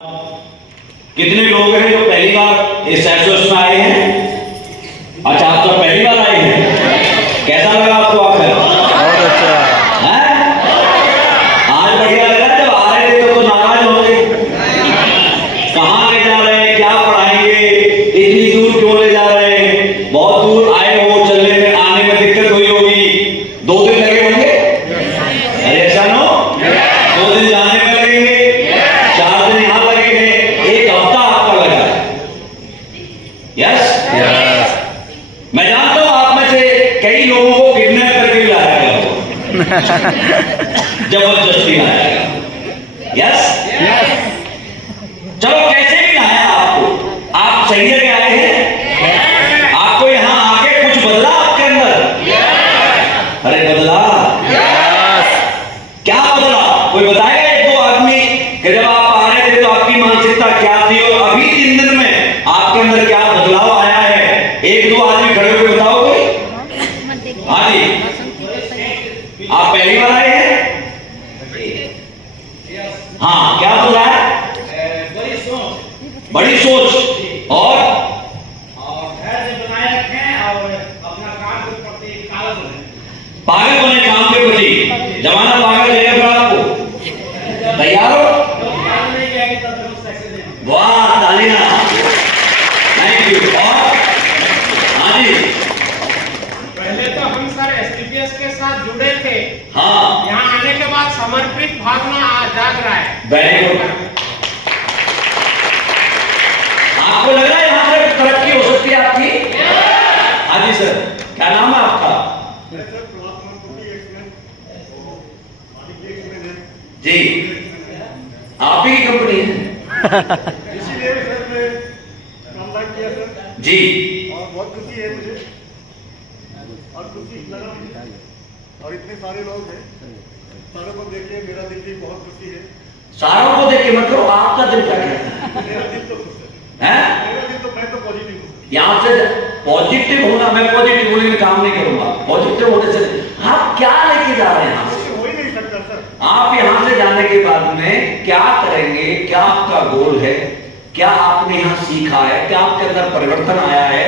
कितने लोग हैं जो पहली बार इस एसोस में आए हैं? अच्छा, आप तो पहली बार आए हैं। कैसा लगा आपको आकर? बहुत अच्छा है। आज बढ़िया लगा। जब आ रहे थे तो नाराज हो गए, कहाँ ले जा रहे हैं, क्या पढ़ाएंगे, इतनी दूर क्यों ले जा रहे हैं? बहुत दूर आए हो, चलने में आने में दिक्कत हुई होगी। 2 दिन लगे होंगे। अरे ऐसा ना हो, 2 दिन जाने में लगेंगे, 4 दिन यहाँ लगेंगे, 1 हफ्ता आपका लगा। यस, मैं जानता हूं आप में से कई लोगों को किडनैप करके लाया गया, जबरदस्ती लाया गया। यस, चलो कैसे भी लाया आपको, आप सही जगह आए हैं। आपको यहां आके कुछ बदला आपके अंदर? अरे बदला, क्या बदला? कोई बताएगा 1-2 आदमी कि जब आप आ रहे थे तो आपकी मानसिकता क्या थी और अभी 3 दिन में आपके अंदर क्या बदलाव आया है? 1-2 आदमी खड़े होकर बताओगे। हाँ जी, आप पहली बार आए हैं। हाँ, क्या बोल रहा है? बड़ी सोच और पागल बने काम के प्रति। जमाना पागल है आपको। तैयार हो? वाह, तालियां, थैंक यू। और हाँ जी, पहले तो हम सर एसटीपीएस के साथ जुड़े थे। हाँ, यहाँ आने के बाद समर्पित भावना जाग रहा है। Very good. आपको लग रहा है यहाँ से तरक्की हो सकती है आपकी? हाँ जी सर, क्या नाम है आपका? जी, आप ही की कंपनी है? इसीलिए सर मैं कॉन्टैक्ट किया सर जी, और बहुत खुशी है मुझे और खुशी लगा मुझे और इतने सारे लोग हैं, सारों को देखिए, मेरा दिल भी बहुत खुशी है। सारों को देख के मतलब आपका दिल क्या कहता है? मेरा दिल तो खुश हैं? मेरा दिल तो, मैं तो पॉजिटिव हूँ। यहाँ से पॉजिटिव होना, मैं पॉजिटिव होने में काम नहीं करूंगा। पॉजिटिव होने से आप क्या लेके जा रहे हैं यहाँ से? हो ही नहीं सकता सर। आप यहाँ से जाने के बाद में क्या करेंगे, क्या आपका गोल है, क्या आपने यहाँ सीखा है, क्या आपके अंदर परिवर्तन आया है,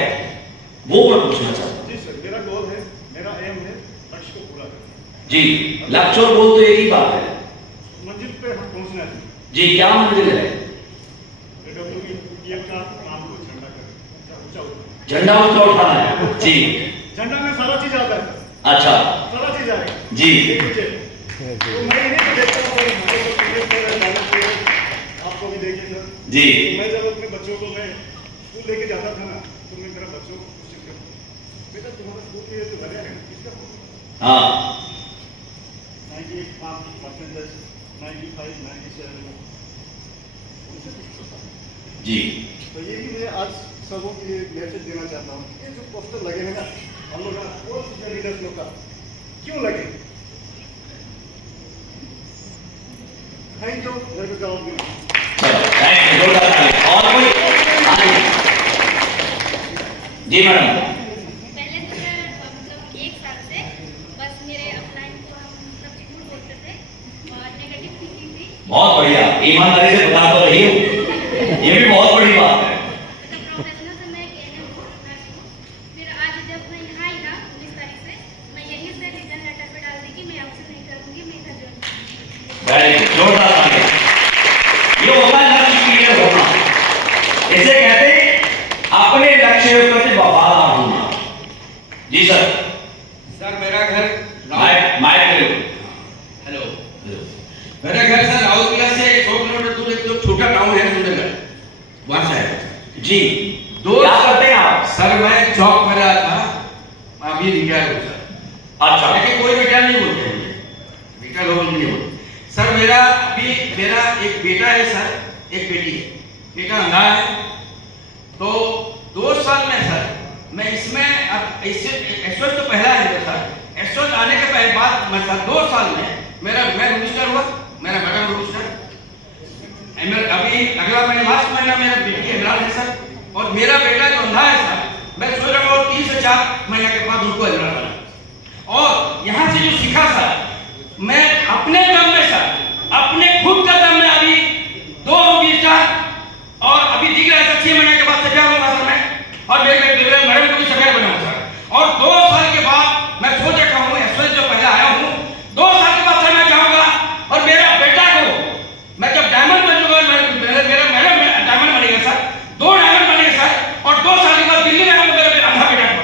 वो मैं पूछना चाहता हूँ। जी सर, मेरा गोल है, मेरा एम है लक्ष्य को पूरा करना। जी, लक्ष्य और गोल तो एक ही बात है। मंजिल पे हम पहुँचना है जी, क्या मंजिल है? डब्ल्यूपीएफ का काम को झंडा कर झंडा ऊंचा उठाना है। जी, झंडा में सारा चीज आता है सर, अच्छा, सारा चीज आ रही है जी, तो मैं इन्हीं को देखता हूँ और हमारे को क्रिकेट में आपको भी देखिए सर जी, तो मैं जब अपने बच्चों को मैं स्कूल लेके जाता था ना तो मैं मेरा बच्चों को कोशिश करता हूँ, बेटा तुम्हारा स्कूल के तो घर है किसका? हाँ, 98% 95 97 जी, तो ये भी मैं आज सबों के लिए मैसेज देना चाहता हूँ। ये जो पोस्टर लगे हैं ना हम लोग का लीडर्स लोग का क्यों लगे? थैंक यू, मेरे को जवाब देना। चलो, थैंक यू, जोरदार ताली। और कोई? हाँ जी, जी मैडम। पहले तो सर मतलब 1 साल से बस मेरे अपलाइन को हम सब झूठ बोलते थे और नेगेटिव थिंकिंग थी। बहुत बढ़िया, ईमानदारी से बता तो रही हूँ, ये भी बहुत बड़ी बात है। मतलब प्रोफेशनल से मैं एएनएम नर्स हूँ। फिर आज जब मैं यहाँ आई ना 19 तारीख से मैं यहीं से रिजन लेटर पे डाल दी कि मैं आपसे नहीं करूँगी, मैं इधर ज्वाइन करूँगी। वेरी गुड, जोरदार ताली। ये होता है लक्ष्य क्लियर होना, इसे कहते हैं अपने लक्ष्य के प्रति वफादार होना। जी सर। सर मेरा घर माइक हेलो मेरा घर सर राउत किला से 100 किलोमीटर दूर एक जो छोटा टाउन है सुंदरगढ़, वहां से है जी, क्या करते हैं आप? सर मैं जॉब कर रहा था, अभी रिटायर हूँ सर। अच्छा, लेकिन कोई रिटायर नहीं बोलते मुझे, रिटायर हो नहीं बोलते सर। मेरा एक बेटा है सर, एक बेटी है। बेटा अंधा है, तो 2 साल में सर मैं इसमें अब एसोस तो पहला है सर। एसोस आने के बाद मैं सर 2 साल में मैं रजिस्टर हुआ, मेरा बेटा रजिस्टर अभी अगला महीना मार्च महीना मेरा बेटी इमरान है सर, और मेरा बेटा जो अंधा है सर, मैं सोच रहा हूँ 3 से 4 महीने के बाद उनको इमरान बना। और यहाँ से जो सीखा सर मैं अपने दम में सर, अपने खुद का दम में अभी 2 रुपये 6 महीने के बाद से क्या होगा सर मैं, और मेरे मैडम को भी सफेद बनाऊँ सर। और 2 साल के बाद मैं सोच रखा हूँ, एसएस जो पहले आया हूँ, 2 साल के बाद सर मैं जाऊँगा और मेरा बेटा को मैं जब डायमंड बन जाऊँगा, मेरा मैडम डायमंड बनेगा सर, 2 डायमंड बनेगा सर, और 2 साल के बाद दिल्ली में आऊँगा, मेरा आधा बेटा को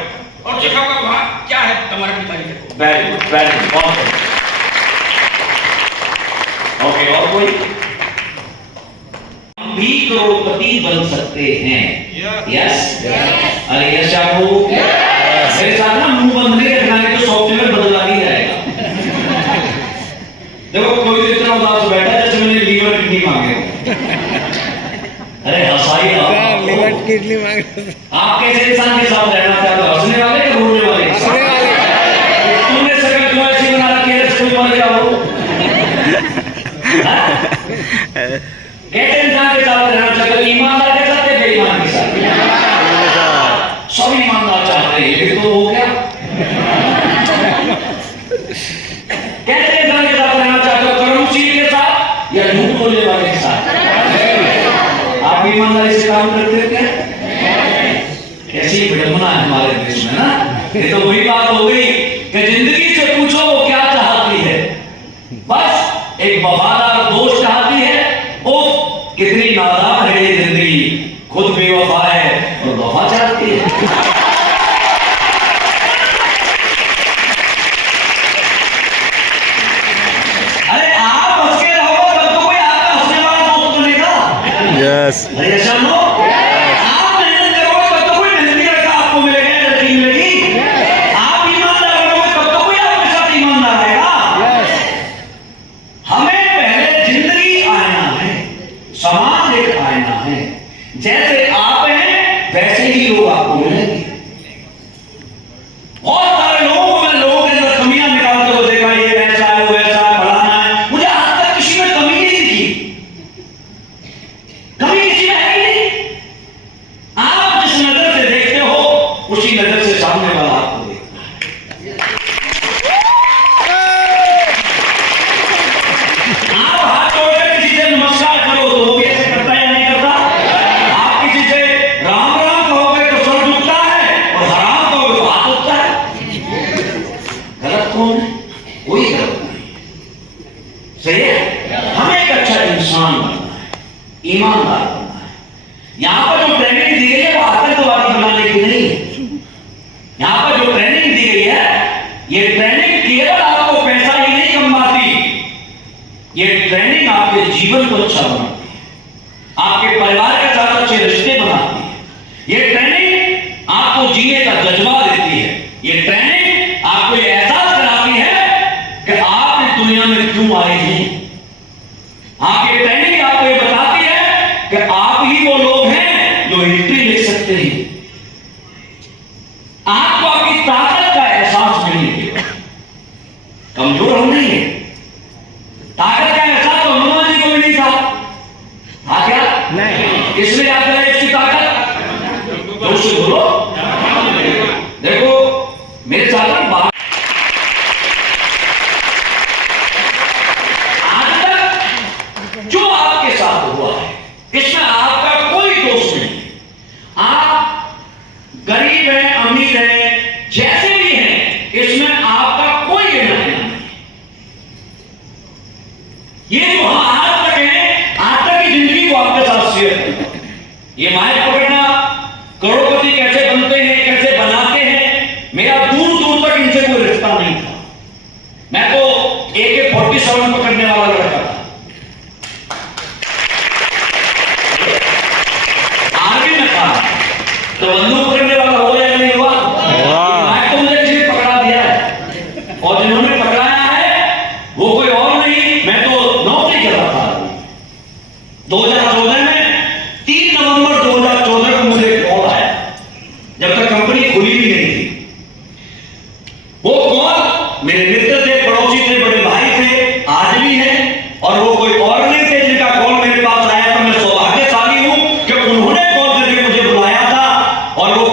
और दिखाऊंगा वहाँ क्या है तुम्हारे पिताजी को। वेरी गुड, वेरी गुड, बहुत बढ़िया। ओके, और कोई? हम भी करोड़पति बन सकते हैं। यस, अरे यस आपको मेरे साथ ना मुंह बंद नहीं रखना, नहीं तो सॉफ्टवेयर बदला नहीं जाएगा। देखो कोई तो इतना उदास बैठा है जैसे मैंने लीवर किडनी मांगे। अरे हंसाई ना, लीवर किडनी मांगे। आप कैसे इंसान के साथ रहना चाहते हो, हंसने वाले या रोने वाले? हंसने वाले। तुमने शक्ल क्यों ऐसी बना रखी है, स्कूल मर गया हो? कैसे इंसान के साथ रहना चाहते हो, ईमानदार के साथ या बेईमान के साथ? सब ईमानदार चाहते हैं, ये तो हो गया। कैसे इंसान के साथ रहना चाहते हो, कर्मशील के साथ या झूठ बोलने वाले के साथ? आप ईमानदारी से काम करते हो क्या? कैसी विडंबना है हमारे देश में ना। ये तो वही बात हो गई कि जिंदगी से पूछो वो क्या चाहती है, बस एक वफादार दोस्त चाहती है। ओ कितनी नादान है ये जिंदगी, खुद बेवफा है और वफा चाहती है। अरे आप हंस के रहो तब तो कोई आपका हंसने वाला दोस्त बनेगा। यस, अरे ऐसा नो, आप मेहनत करोगे तब तो कोई मेहनती लड़का आपको मिलेगा, लड़की मिलेगी। आप ईमानदार रहोगे तब तो कोई आपके साथ ईमानदार रहेगा। हमें पहले जिंदगी आईना है, समाज एक आईना है। जैसे आप हैं वैसे ही लोग आपको मिलेंगे। बहुत सारे लोगों को मैं लोगों के अंदर कमियां निकालते हुए देखा, ये ऐसा है, वो ऐसा है, फलाना है। मुझे आज तक किसी में कमी नहीं दिखी, कमी किसी में है ही नहीं। आप जिस नजर से देखते हो उसी नजर से सामने वाला आपको देखता है। आप हाथ जोड़कर किसी से नमस्कार करो तो वो भी ऐसे करता है या नहीं करता? आप किसी से राम राम कहोगे तो सर झुकता है, और हराम कहोगे तो हाथ उठता है। गलत कौन है? कोई गलत नहीं। सही है। हमें एक अच्छा इंसान बनना है, ईमानदार बनना है। यहाँ पर जो ट्रेनिंग दी गई है वो आतंकवादी बनाने की नहीं है। यहाँ पर जो ट्रेनिंग दी गई है, ये ट्रेनिंग केवल आपको पैसा ही नहीं कमाती, ये ट्रेनिंग आपके जीवन को अच्छा बनाती है, आपके परिवार के साथ अच्छे रिश्ते बनाती है। ये ट्रेनिंग आपको जीने का जज्बा देती है। ये ट्रेनिंग आपको ये एहसास कराती है कि आप इस दुनिया में क्यों आए हैं। आपकी ट्रेनिंग आपको ये बताती है कि आप ही वो लोग हैं जो हिस्ट्री लिख सकते हैं। आपको आपकी ताकत का एहसास नहीं है, कमजोर हम नहीं है। ताकत का एहसास तो हनुमान जी को भी नहीं था। हाँ क्या नहीं? इसलिए आप करें इसकी ताकत जोर से बोलो। देखो मेरे साथ ना बात, आज तक जो आपके साथ हुआ है इसमें आपका कोई दोष नहीं। आप गरीब हैं, अमीर हैं, जैसे भी हैं, इसमें आपका कोई लेना देना नहीं। ये जो हम आज तक हैं, आज तक की जिंदगी को आपके साथ शेयर करना, ये माइक पकड़ना, करोड़पति कैसे बनते हैं, कैसे बनाते हैं, मेरा दूर दूर तक इनसे कोई रिश्ता नहीं था। मैं तो AK-47 पकड़ने वाला लड़का था। आर्मी में था तो बंदूक पकड़ने वाला हो या नहीं हुआ? माइक तो मुझे किसी ने पकड़ा दिया है, और जिन्होंने पकड़ाया है वो कोई और नहीं, मैं तो नौकरी कर रहा था। 2014 में 3 नवंबर 2014 को मुझे कॉल आया, जब तक कंपनी खुली भी नहीं थी। वो कॉल मेरे मित्र थे, पड़ोसी थे, बड़े भाई थे, आज भी हैं, और वो कोई और नहीं थे जिनका कॉल मेरे पास आया। तो मैं सौभाग्यशाली हूं कि उन्होंने कॉल करके मुझे बुलाया था, और वो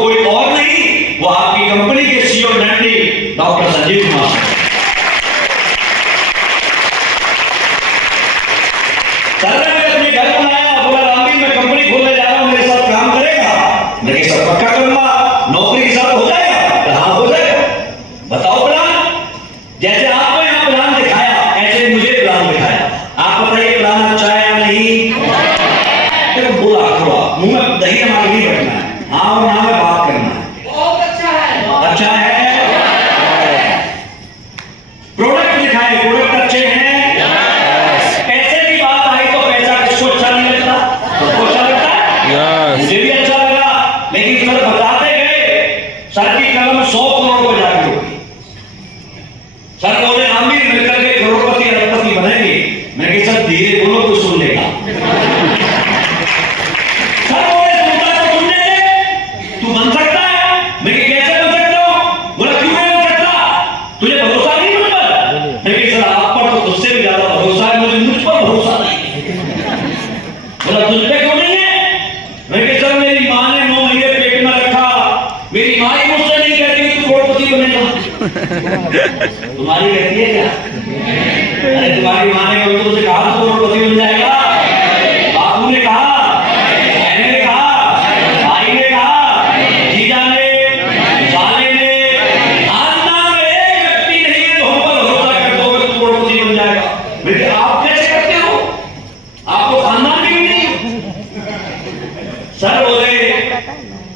देखो बोला थोड़ा मुंह में दही हमारे नहीं बैठना है, हाँ और ना में बात करना है। बहुत अच्छा है। अच्छा है, प्रोडक्ट दिखाए, प्रोडक्ट अच्छे हैं। पैसे की बात आई तो पैसा किसको अच्छा नहीं लगता? सबको अच्छा लगता है, मुझे भी अच्छा लगा। लेकिन सर बताते गए सर की कलम 100 करोड़ पे जाती होगी। सर बोले हम भी मिलकर के करोड़पति अरबपति बनेंगे। मैं कि सर धीरे बोलो तो सुन लेगा। सर बोले सुनता तो सुनने दे, तू बन सकता है। मैं कि कैसे बन सकता हूं? बोला क्यों नहीं बन सकता? तुझे भरोसा नहीं मुझ पर? मैं कि सर आप पर तो तुझसे भी ज्यादा भरोसा है, मुझे मुझ पर भरोसा नहीं। बोला तुझ पे क्यों नहीं है? मैं कि सर मेरी माँ ने 9 महीने पेट में रखा, मेरी माँ ही मुझसे नहीं कहती तू करोड़पति बनेगा। तुम्हारी कहती है क्या? अरे तुम्हारी माँ ने कभी तुमसे कहा तो करोड़पति बन जाएगा? बापू ने कहा, बहन ने कहा, भाई ने कहा, जीजा ने, साले ने, खानदान में एक व्यक्ति नहीं है जो हम पर भरोसा कर दोगे तो करोड़पति बन जाएगा। बेटे आप कैसे करते हो? आपको खानदान भी नहीं है। सर बोले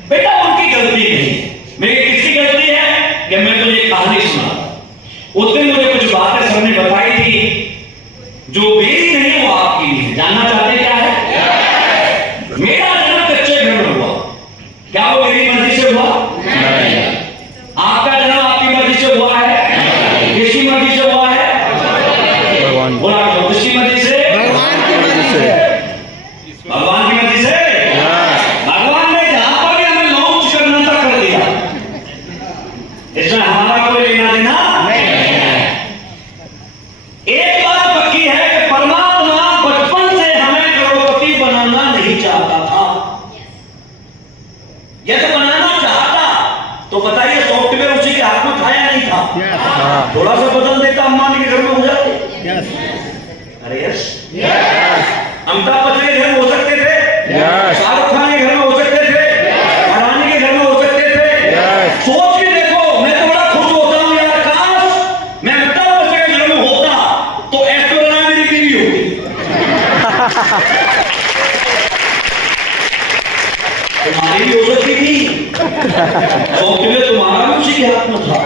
बेटा उनकी गलती नहीं, मेरी किसकी गलती है? कि मैं तुझे कहानी सुना। उस दिन मुझे कुछ बातें सर ने बताई थी जो मेरी नहीं वो आपकी है। जानना चाहते क्या है? मेरा जन्म कच्चे घर में हुआ, क्या वो मेरी मर्जी से हुआ? आपका जन्म आपकी मर्जी से हुआ है? किसकी मर्जी से हुआ है? बोला करो, किसकी मर्जी से? भगवान की मर्जी से। भगवान ने जहां पर भी हमें लॉन्च करना था कर दिया, इसमें हमारा कोई लेना देना नहीं। एक बात पक्की है कि परमात्मा बचपन से हमें करोड़पति बनाना नहीं चाहता था। यदि बनाना चाहता तो बताइए सॉफ्टवेयर उसी के हाथ में था या नहीं था? थोड़ा सा बदल देता अम्बानी के घर में हो जाते। अरे यस, अमिताभ बच्चन के घर में हो सकते थे, शाहरुख खान के घर में हो सकते थे, अडानी के घर में हो सकते थे। सोच के देखो, मैं तो बड़ा खुश होता हूं यार, काश मैं अमिताभ बच्चन के घर में होता तो एस्ट्रोनॉमी मेरी बीवी होती। तुम्हारी भी हो सकती थी, सॉफ्टवेयर तुम्हारा भी उसी के हाथ में था।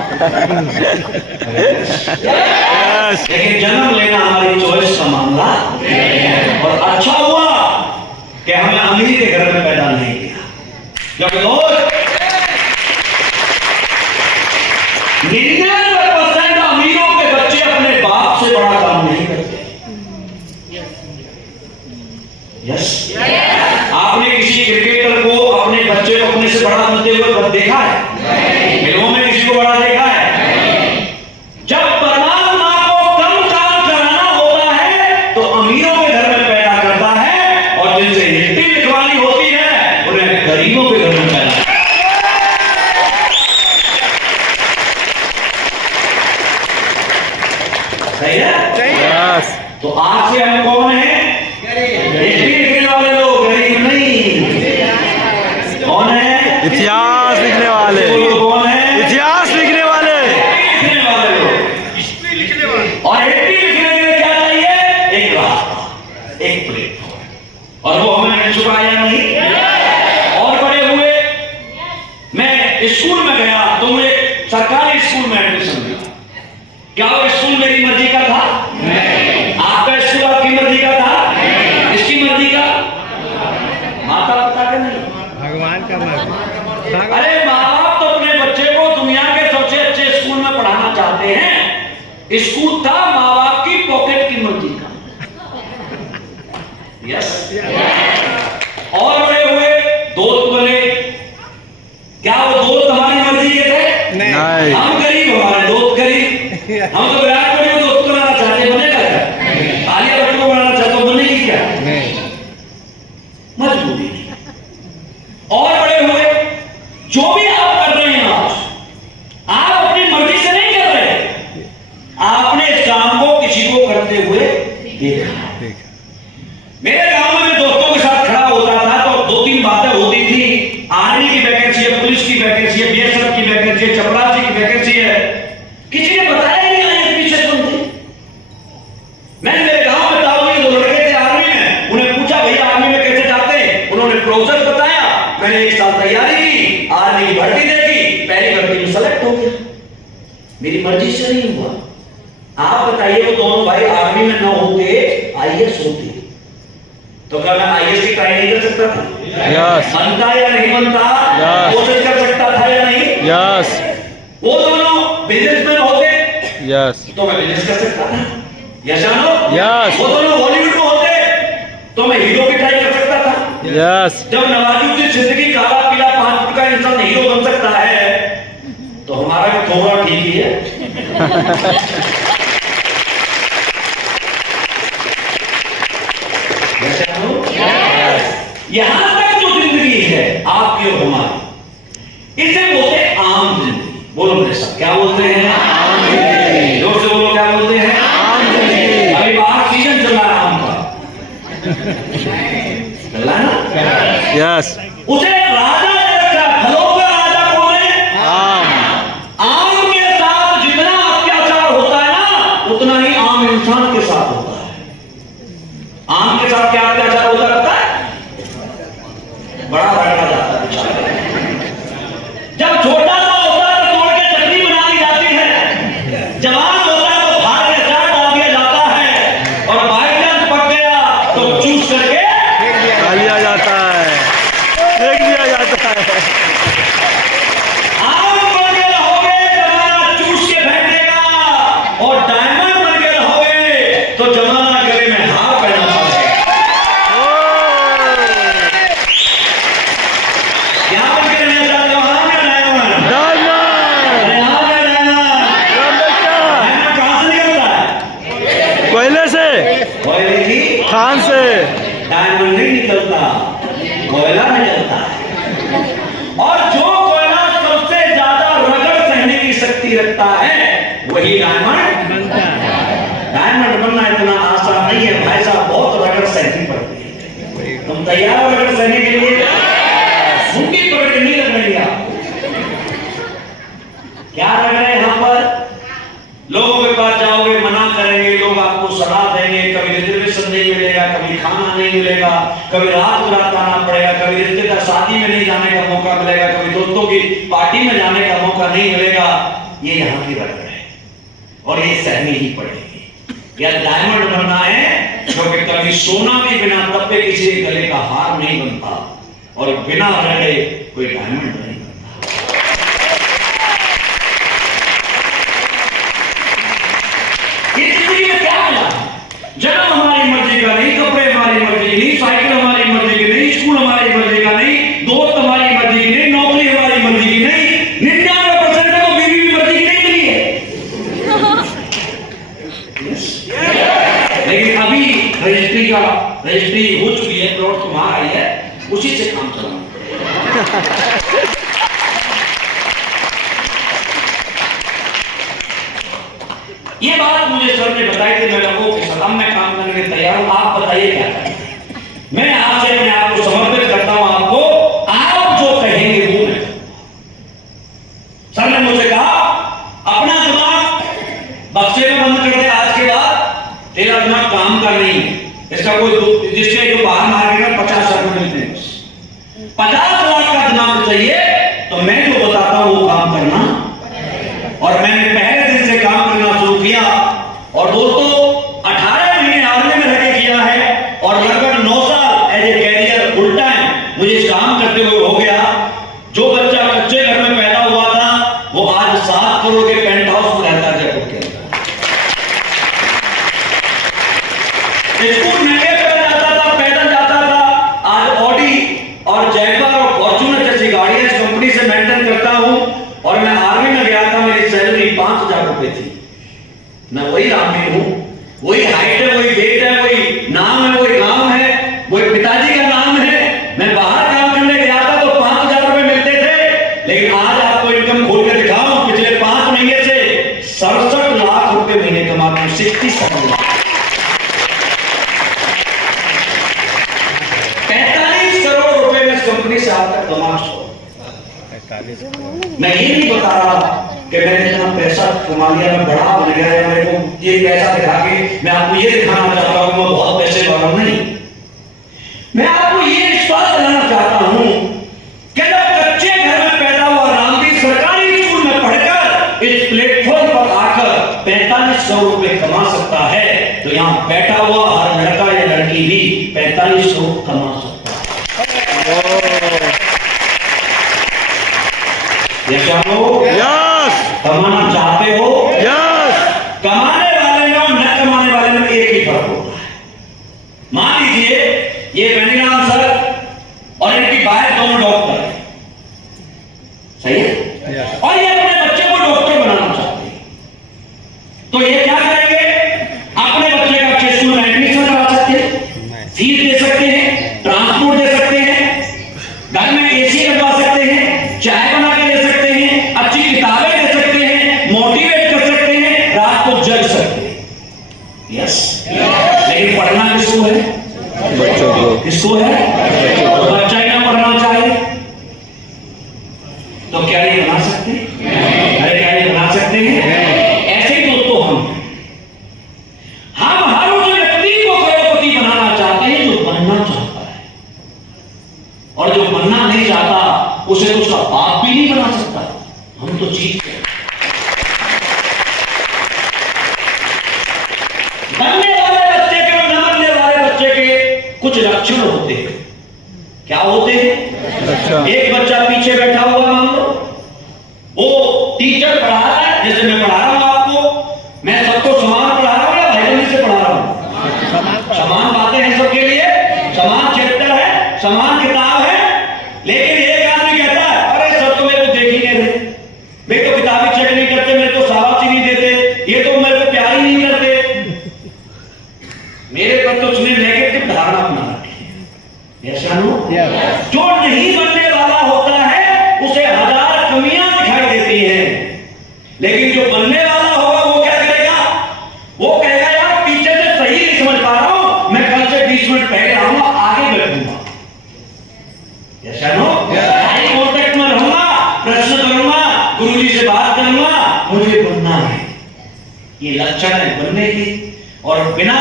लेकिन जन्म लेना हमारी चॉइस का मामला, और अच्छा हुआ कि हमें अमीर के घर में पैदा नहीं किया। जब लोग 99% अमीरों के बच्चे अपने बाप से बड़ा काम नहीं करते। यस, आपने किसी क्रिकेटर को अपने बच्चे को अपने से बड़ा बनते हुए देखा है? फिल्मों में किसी को बड़ा देखा है? जब परमात्मा को कम काम कराना होता है तो अमीरों के घर में पैदा करता है, और जिनसे हिस्ट्री लिखवानी होती है उन्हें गरीबों के घर में पैदा करता है। सही है? तो आज से हम कौन है? हिस्ट्री लिखने वाले लोग, गरीब नहीं। कौन है? इतिहास लिखने वाले। कौन है? इतिहास लिखने वाले। लिखने वाले लोग, हिस्ट्री लिखने वाले। और हिस्ट्री लिखने के लिए क्या चाहिए? एक रास्ता, एक प्लेटफॉर्म, और वो हमें मिल चुका या नहीं? और बड़े हुए, मैं स्कूल में गया तो मुझे सरकारी स्कूल में एडमिशन मिला। क्या वो स्कूल मेरी मर्जी का था? आपका स्कूल आपकी मर्जी का था? इसकी मर्जी का? माता पिता का नहीं, भगवान का मर्जी। अरे माँ बाप तो अपने बच्चे को दुनिया के सबसे अच्छे स्कूल में पढ़ाना चाहते हैं। स्कूल था माँ बाप की पॉकेट की मर्जी का। यस, और बड़े हुए, दोस्त बने। क्या वो दोस्त हमारी मर्जी के थे? नहीं। हम गरीब, हमारे दोस्त गरीब। हम तो विराट कोहली को दोस्त बनाना चाहते, बनेगा क्या? आलिया भट्ट को बनाना चाहते हो, बनेगी क्या? मजबूरी। और बड़े हुए, जो भी आप कर रहे हैं आप अपनी मर्जी से नहीं कर रहे, आपने इस काम को किसी को करते हुए देखा। मेरे गांव में दोस्तों के साथ खड़ा होता था तो 2-3 बातें होती थी। आर्मी की वैकेंसी है, पुलिस की वैकेंसी है, बीएसएफ की वैकेंसी है, चपरासी की वैकेंसी है। किसी ने बताया नहीं आए पीछे कौन थे। मैंने मेरे गांव में ताऊ के 2 लड़के थे आर्मी में, उन्हें पूछा भैया आर्मी में कैसे जाते हैं? प्रोसेस बताया, मैंने 1 साल तैयारी की, आर्मी की भर्ती देखी, पहली भर्ती में सेलेक्ट हो गया। मेरी मर्जी से नहीं हुआ। आप बताइए वो दोनों भाई आर्मी में न होते, आईएएस होते, तो क्या मैं आईएएस की ट्राई नहीं कर सकता था? यस बनता या नहीं बनता? Yes. कोशिश कर सकता था या नहीं? यस वो दोनों बिजनेसमैन होते यस तो मैं बिजनेस कर सकता था। यस या नो? Yes. वो दोनों बॉलीवुड में होते तो मैं हीरो की ट्राई कर सकता था। यस जब नवाजुद्दीन सिद्दीकी काला पीला 5 फुट का इंसान हीरो बन सकता है, तो हमारा भी थोड़ा ठीक ही है। यस या नो? यहां तक जो जिंदगी है आपकी और हमारी, इसे बोलते हैं आम जिंदगी। बोलो मेरे साथ, क्या बोलते हैं? आम जिंदगी। जोर से बोलो, क्या बोलते हैं? आम जिंदगी। अभी बाहर सीजन चल रहा है आम का, चल रहा है ना? यस उसे राजा ने रखा, फलों का राजा कौन है? आम आम के साथ जितना अत्याचार होता है ना, उतना ही आम इंसान के साथ होता है। आम के साथ क्या अत्याचार होता है पता है? बड़ा रगड़ा जाता है बेचारा। जब छोटा सा होता है तो तोड़ के चटनी बना दी जाती है, जवान होता है तो भार के अचार डाल दिया जाता है, और बाई चांस पक गया तो चूस करके खा लिया जाता है, फेंक दिया जाता है। आम बन के रहोगे जमाना चूस के फेंक देगा, और डायमंड बन के रहोगे तो जमाना गले में हार पहना पड़ेगा। क्या बन के रहना चाहते हो? हाँ या डायमंड? डायमंड अरे हाँ या डायमंड? डायमंड कहाँ से निकलता है? कोयले से, कोयले की खान से। डायमंड नहीं निकलता, कोयला निकलता है। और जो कोयला सबसे ज्यादा रगड़ सहने की शक्ति रखता है, वही डायमंड बनता है। डायमंड बनना इतना आसान नहीं है भाई साहब, बहुत रगड़ सहनी पड़ती है। तुम तैयार हो रगड़ सहने के लिए? मुंडी पकड़ के नहीं रगड़ेंगे आप। क्या रगड़े? यहाँ पर लोगों के पास जाओगे, मना करेंगे, लोग आपको सलाह देंगे, कभी रिजर्वेशन नहीं मिलेगा, कभी खाना नहीं मिलेगा, कभी रात रात आना पड़ेगा, कभी रिश्तेदार शादी में नहीं जाने का मौका मिलेगा, कभी दोस्तों की पार्टी में जाने का मौका नहीं मिलेगा। ये यहाँ की रगड़ है, और ये सहनी ही पड़ेगी। या डायमंड बनना है, क्योंकि कभी सोना भी बिना तपे किसी के गले का हार नहीं बनता, और बिना रगड़े कोई डायमंड नहीं बनता। जिंदगी में क्या मिला? जन्म हमारी मर्जी का नहीं, कपड़े हमारी मर्जी की नहीं, साइकिल हमारी मर्जी की नहीं, स्कूल हमारी मर्जी का नहीं, दोस्त हमारी मर्जी की नहीं, नौकरी हमारी मर्जी की नहीं, 99% तो बीवी भी मर्जी की नहीं मिली है। लेकिन अभी रजिस्ट्री हो चुकी है, प्लॉट तुम्हारा आई है, उसी से काम चलाना। ये बात मुझे सर ने बताई थी, मैं लोगों के सलाम में काम करने के तैयार हूं। आप बताइए क्या करें? मैं आपसे अपने आप को समर्पित करता हूं आपको, आप जो कहेंगे वो मैं करूंगा। सर ने मुझसे कहा अपना दिमाग बक्से में बंद कर दे, आज के बाद तेरा दिमाग काम का नहीं है, इसका कोई जिससे जो बाहर मार्केट में 50 लाख मिलते हैं, 50 लाख का दिमाग चाहिए, तो मैं जो बताता हूं वो काम करना। और मैंने पहले दिन से काम करना शुरू किया, और दोस्तों 18 महीने आर्मी में रह के किया है, और लगभग 9 साल as a career full time मुझे इस काम करते हुए हो गया। जो बच्चा कच्चे घर में पैदा हुआ था, वो आज 7 करोड़ के पेंट हाउस में रहता है जयपुर के अंदर। स्कूल महंगे पैदल जाता था, पैदल जाता था, आज ऑडी और जैगवार और फॉर्च्यूनर जैसी गाड़ियां इस कंपनी से मेंटेन करता हूं। और मैं आर्मी में गया था, मेरी सैलरी 5000 रुपए थी। मैं वही आर्मी हूं, वही हाइट है, वही वेट है, वही नाम है, वही गांव है, वही पिताजी का नाम है। मैं बाहर काम करने गया था तो 5000 रुपए मिलते थे, लेकिन आज आपको इनकम खोल के दिखाऊं, पिछले 5 महीने से 67 लाख रुपए महीने कमाता हूं। 67 लाख, 45 करोड़ रुपए में इस कंपनी से आज तक कमा चुका। मैं ये नहीं बता रहा कि मैंने इतना पैसा कमा लिया, मैं बड़ा बन गया, या मेरे को ये पैसा दिखा के मैं आपको ये दिखाना चाहता हूं मैं बहुत पैसे वाला हूं। नहीं, मैं आपको ये विश्वास दिलाना चाहता यहाँ बैठा हुआ हर लड़का या लड़की भी 4500 कमा सकता है। यस कमाना चाहते हो? यस कमाने वाले में और न कमाने वाले में एक ही फर्क होता है। मान लीजिए ये बेनीराम सर और इनकी वाइफ दोनों डॉक्टर हैं, सही है, और ये अपने बच्चे को डॉक्टर बनाना चाहते हैं, तो ये क्या करेंगे? अपने बच्चे का अच्छे स्कूल में एडमिशन करा सकते हैं, फीस दे सकते हैं, ट्रांसपोर्ट दे सकते हैं, घर में एसी लगवा सकते हैं, चाय बना के दे सकते हैं, अच्छी किताबें दे सकते हैं, मोटिवेट कर सकते हैं, रात को जग सकते हैं। यस, लेकिन पढ़ना किसको है? बच्चों को। किसको है? तो बच्चा ही ना पढ़ना चाहे तो क्या ये बना सकते हैं? अरे क्या ये बना सकते हैं? ऐसे ही दोस्तों हम हर उस व्यक्ति को करोड़पति बनाना चाहते हैं जो बनना चाहता है, और जो बनना नहीं चाहता उसे तो उसका बाप भी नहीं बना सकता। हम तो जीत गए। बनने वाले बच्चे के और न बनने वाले बच्चे के कुछ लक्षण होते हैं। क्या होते हैं? अच्छा। एक बच्चा पीछे बैठा हुआ मान लो, वो टीचर पढ़ा रहा है, जैसे मैं पढ़ा रहा हूं आपको, मैं सबको समान पढ़ा रहा हूं या भाईबंदी से पढ़ा रहा हूं? समान बातें हैं सबके लिए, समान चैप्टर है, समान किताब है, लेकिन एक आदमी कहता है अरे सर तो मेरे को देख ही नहीं रहे, मेरे तो किताबें चेक नहीं करते, मेरे तो शाबाशी नहीं देते, ये तो मेरे को प्यार ही नहीं करते, मेरे पर तो उसने नेगेटिव धारणा बना रखी है। ऐसा नो? जो नहीं बनने वाला होता है उसे हजार कमियां दिखाई देती हैं, लेकिन जो बनने वाला होगा वो क्या करेगा? वो कहेगा यार पीछे से सही नहीं समझ पा रहा हूं, मैं कल से 20 मिनट पहले आऊंगा, आगे बैठूंगा। ऐसा नो? आई कांटेक्ट में रहूंगा, प्रश्न करूंगा, गुरुजी से बात करूंगा, मुझे बनना है। ये लक्षण है बनने की। और बिना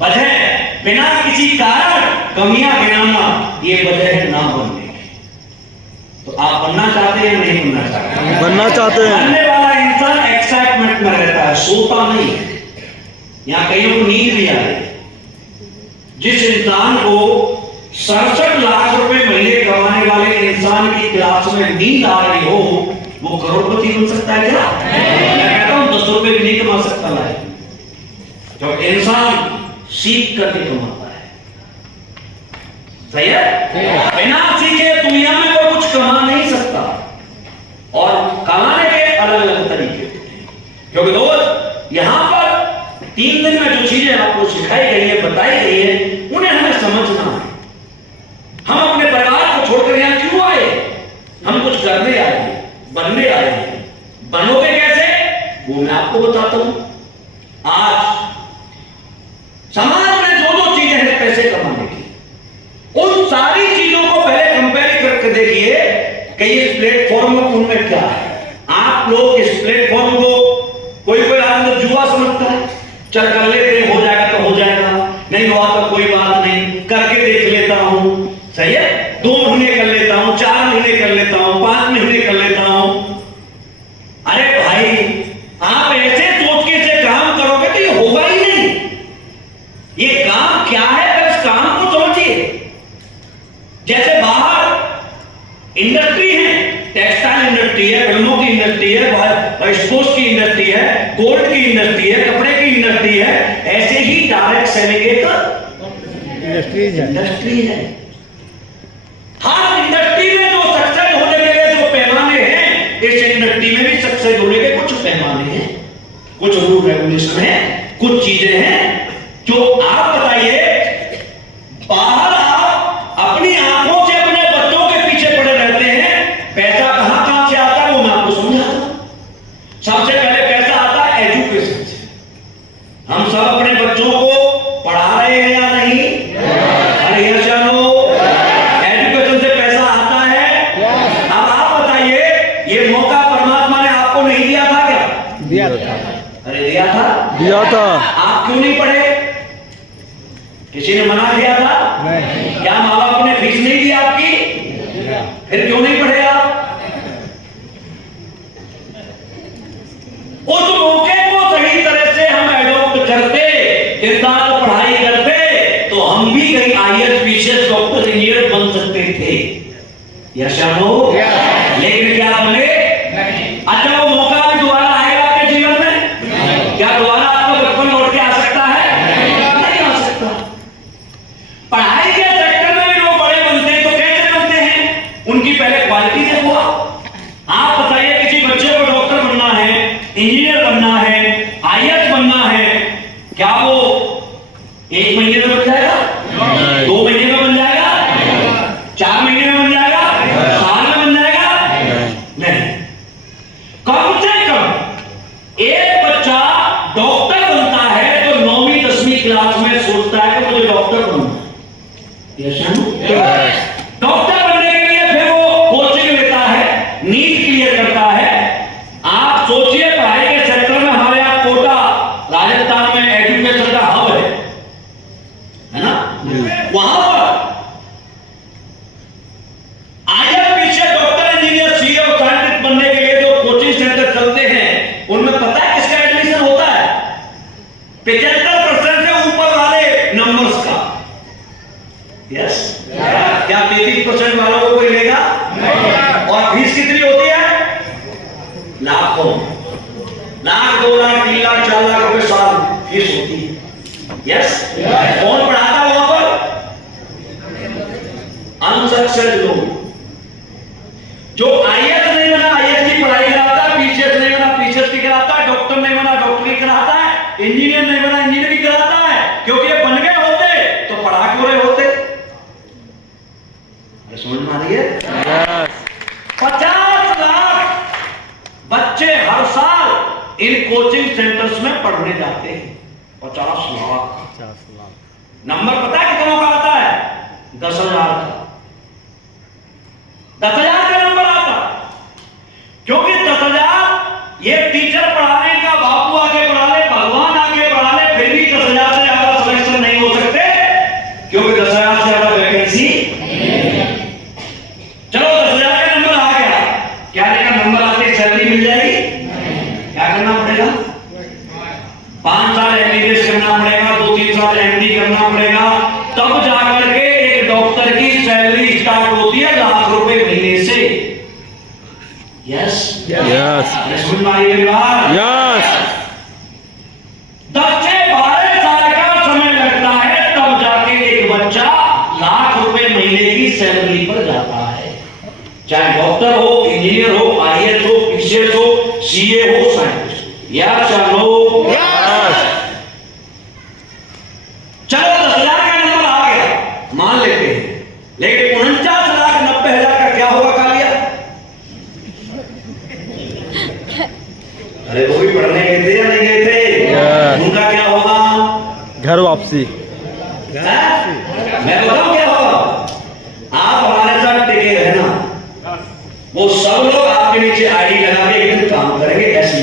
वजह, बिना किसी कारण कमियां गिनाना, ये वजह है ना बनने की। तो आप बनना चाहते हैं नहीं बनना चाहते हैं? बनना चाहते हैं। बनने वाला इंसान एक्साइटमेंट में रहता है, सोता नहीं है। यहाँ कईयों को नींद भी आ रही है। जिस इंसान को 67 लाख रुपए महीने कमाने वाले इंसान की क्लास में नींद आ रही हो, वो करोड़पति बन सकता है क्या? मैं कहता हूं 10 रुपए भी नहीं कमा सकता है। जो इंसान सीख करके कमाता है, सही है? बिना सीखे दुनिया में कोई कुछ कमा नहीं सकता। और कमाने के अलग अलग तरीके होते हैं, क्योंकि दोस्त यहां पर 3 दिन में जो चीजें आपको सिखाई गई है, बताई गई है, उन्हें हमें समझना है। हम अपने परिवार को छोड़कर यहां क्यों आए? हम कुछ करने आए हैं, बनने आए हैं। बनोगे कैसे वो मैं आपको बताता हूं। आज समाज में जो जो चीजें हैं पैसे कमाने की, उन सारी चीजों को पहले कंपेयर करके देखिए कि इस प्लेटफॉर्म में उनमें क्या है। आप लोग इस प्लेटफॉर्म को कोई कोई आदमी तो जुआ समझता है, चल कर लेते हैं, हो जाएगा तो हो जाएगा, नहीं हुआ तो कोई बात नहीं, करके देख लेता हूं, सही है, 2 महीने कर लेता हूं, 4 महीने कर लेता हूं, 5 महीने कर लेता हूं। अरे भाई आप ऐसे सोच के से काम करोगे तो ये होगा ही नहीं। ये काम क्या है, बस काम को समझिए। जैसे बाहर इंडस्ट्री है, टेक्सटाइल इंडस्ट्री है, फिल्मों की इंडस्ट्री है, स्पोर्ट्स की इंडस्ट्री है, गोल्ड की इंडस्ट्री है, कपड़े की इंडस्ट्री है, ऐसे ही डायरेक्ट सेलिंग एक इंडस्ट्री है। हर इंडस्ट्री में जो सक्सेस होने के लिए जो पैमाने हैं, इस इंडस्ट्री में भी सक्सेस होने के कुछ पैमाने हैं, कुछ रूल रेगुलेशन है, कुछ चीजें हैं जो आप बताइए। बाहर आप अपनी आंखों से अपने बच्चों के पीछे पड़े रहते हैं, पैसा कहां से आता है वो मैं आपको समझाता हूं। सबसे पहले पैसा आता है एजुकेशन से। हम सब अपने बच्चों को पढ़ा रहे हैं या नहीं? अरे यस या नो? एजुकेशन से पैसा आता है। अब आप बताइए, ये मौका परमात्मा ने आपको नहीं दिया था क्या? दिया था। अरे दिया था, दिया था। आप क्यों नहीं पढ़े? किसी ने मना किया था? नहीं। क्या माँ बाप ने फीस नहीं दी आपकी? फिर क्यों नहीं पढ़े आप? उस मौके को सही तरह से हम एडॉप्ट करते, किरदार यस या नो? लेकिन क्या बने? अच्छा वो मौका भी दोबारा आएगा आपके जीवन में? क्या दोबारा आपको बचपन लौट के आ सकता है? नहीं आ सकता। पढ़ाई के सेक्टर में भी लोग बड़े बनते हैं, तो कैसे बनते हैं? उनकी पहले क्वालिटी देखो। आप बताइए, किसी बच्चे को डॉक्टर बनना है, इंजीनियर बनना है, IAS बनना है, क्या वो 1 महीने में बन जाएगा? 2 महीने में बन जाएगा? 4 महीने में बन जाएगा? साल में बन जाएगा? नहीं। कम से कम एक बच्चा डॉक्टर बनता है तो 9वीं 10वीं क्लास में सोचता है कि मुझे डॉक्टर बनना है। डॉक्टर बनने के लिए फिर वो कोचिंग लेता है, नीट क्लियर करता है। आप सोचिए, पढ़ाई के सेक्टर में हमारे यहाँ कोटा राजस्थान में एजुकेशन का हब है ना? वहां पर IAS से डॉक्टर, इंजीनियर, CA और साइंटिस्ट बनने के लिए जो कोचिंग सेंटर चलते हैं, उनमें पता है किसका एडमिशन होता है? 75% से ऊपर वाले नंबर्स का। यस? क्या 33% वालों को कोई लेगा? और फीस कितनी होती है? लाखों, लाख, 2 लाख, 3 लाख, 4 लाख रुपए साल फीस होती है। यस? कौन पढ़ाता है वहां पर? अनसक्सेस लोग। जो IAS नहीं बना, IAS की पढ़ाई कराता है, PCS नहीं बना, PCS की कराता है, डॉक्टर नहीं बना, डॉक्टरी कराता है, इंजीनियर नहीं बना, इंजीनियरिंग की कराता है। क्योंकि ये बन गए होते तो पढ़ा क्यों रहे होते? अरे समझ में आ रही है? 50 लाख बच्चे हर साल इन कोचिंग सेंटर्स में पढ़ने जाते हैं। 50 लाख। नंबर पता है कितनों का आता है? 10,000 का। 10,000 का नंबर आता, क्योंकि 10,000 ये टीचर पढ़ाने का, बापू आगे पढ़ा ले, भगवान आगे पढ़ा ले, फिर भी 10,000 से ज्यादा सिलेक्शन नहीं हो सकते, क्योंकि 10,000 से ज्यादा वैकेंसी। चलो 10,000 का नंबर आ गया, क्या लेगा? नंबर आते सैलरी मिल जाएगी? क्या करना पड़ेगा? 5 साल MBBS करना पड़ेगा, 2-3 साल MD करना पड़ेगा, तब जाकर के एक डॉक्टर की सैलरी स्टार्ट होती है लाख रुपए महीने से। यस? यस। समझ में आई मेरी बात? यस। 10 से 12 साल का समय लगता है, तब जाके एक बच्चा लाख रुपए महीने की सैलरी पर जाता है। चाहे डॉक्टर हो, इंजीनियर हो, IAS हो, PCS हो, CA हो, साइंटिस्ट। या चलो चलो 10,000 का नंबर आ गया, मान लेते हैं, लेकिन 49,90,000 का क्या होगा? कालिया, अरे वो भी पढ़ने गए थे या नहीं गए थे? उनका क्या होगा? घर वापसी। मैं बताऊं क्या होगा? आप हमारे साथ टिके रहना, वो सब लोग आपके नीचे ID लगा के एक दिन काम करेंगे। ऐसी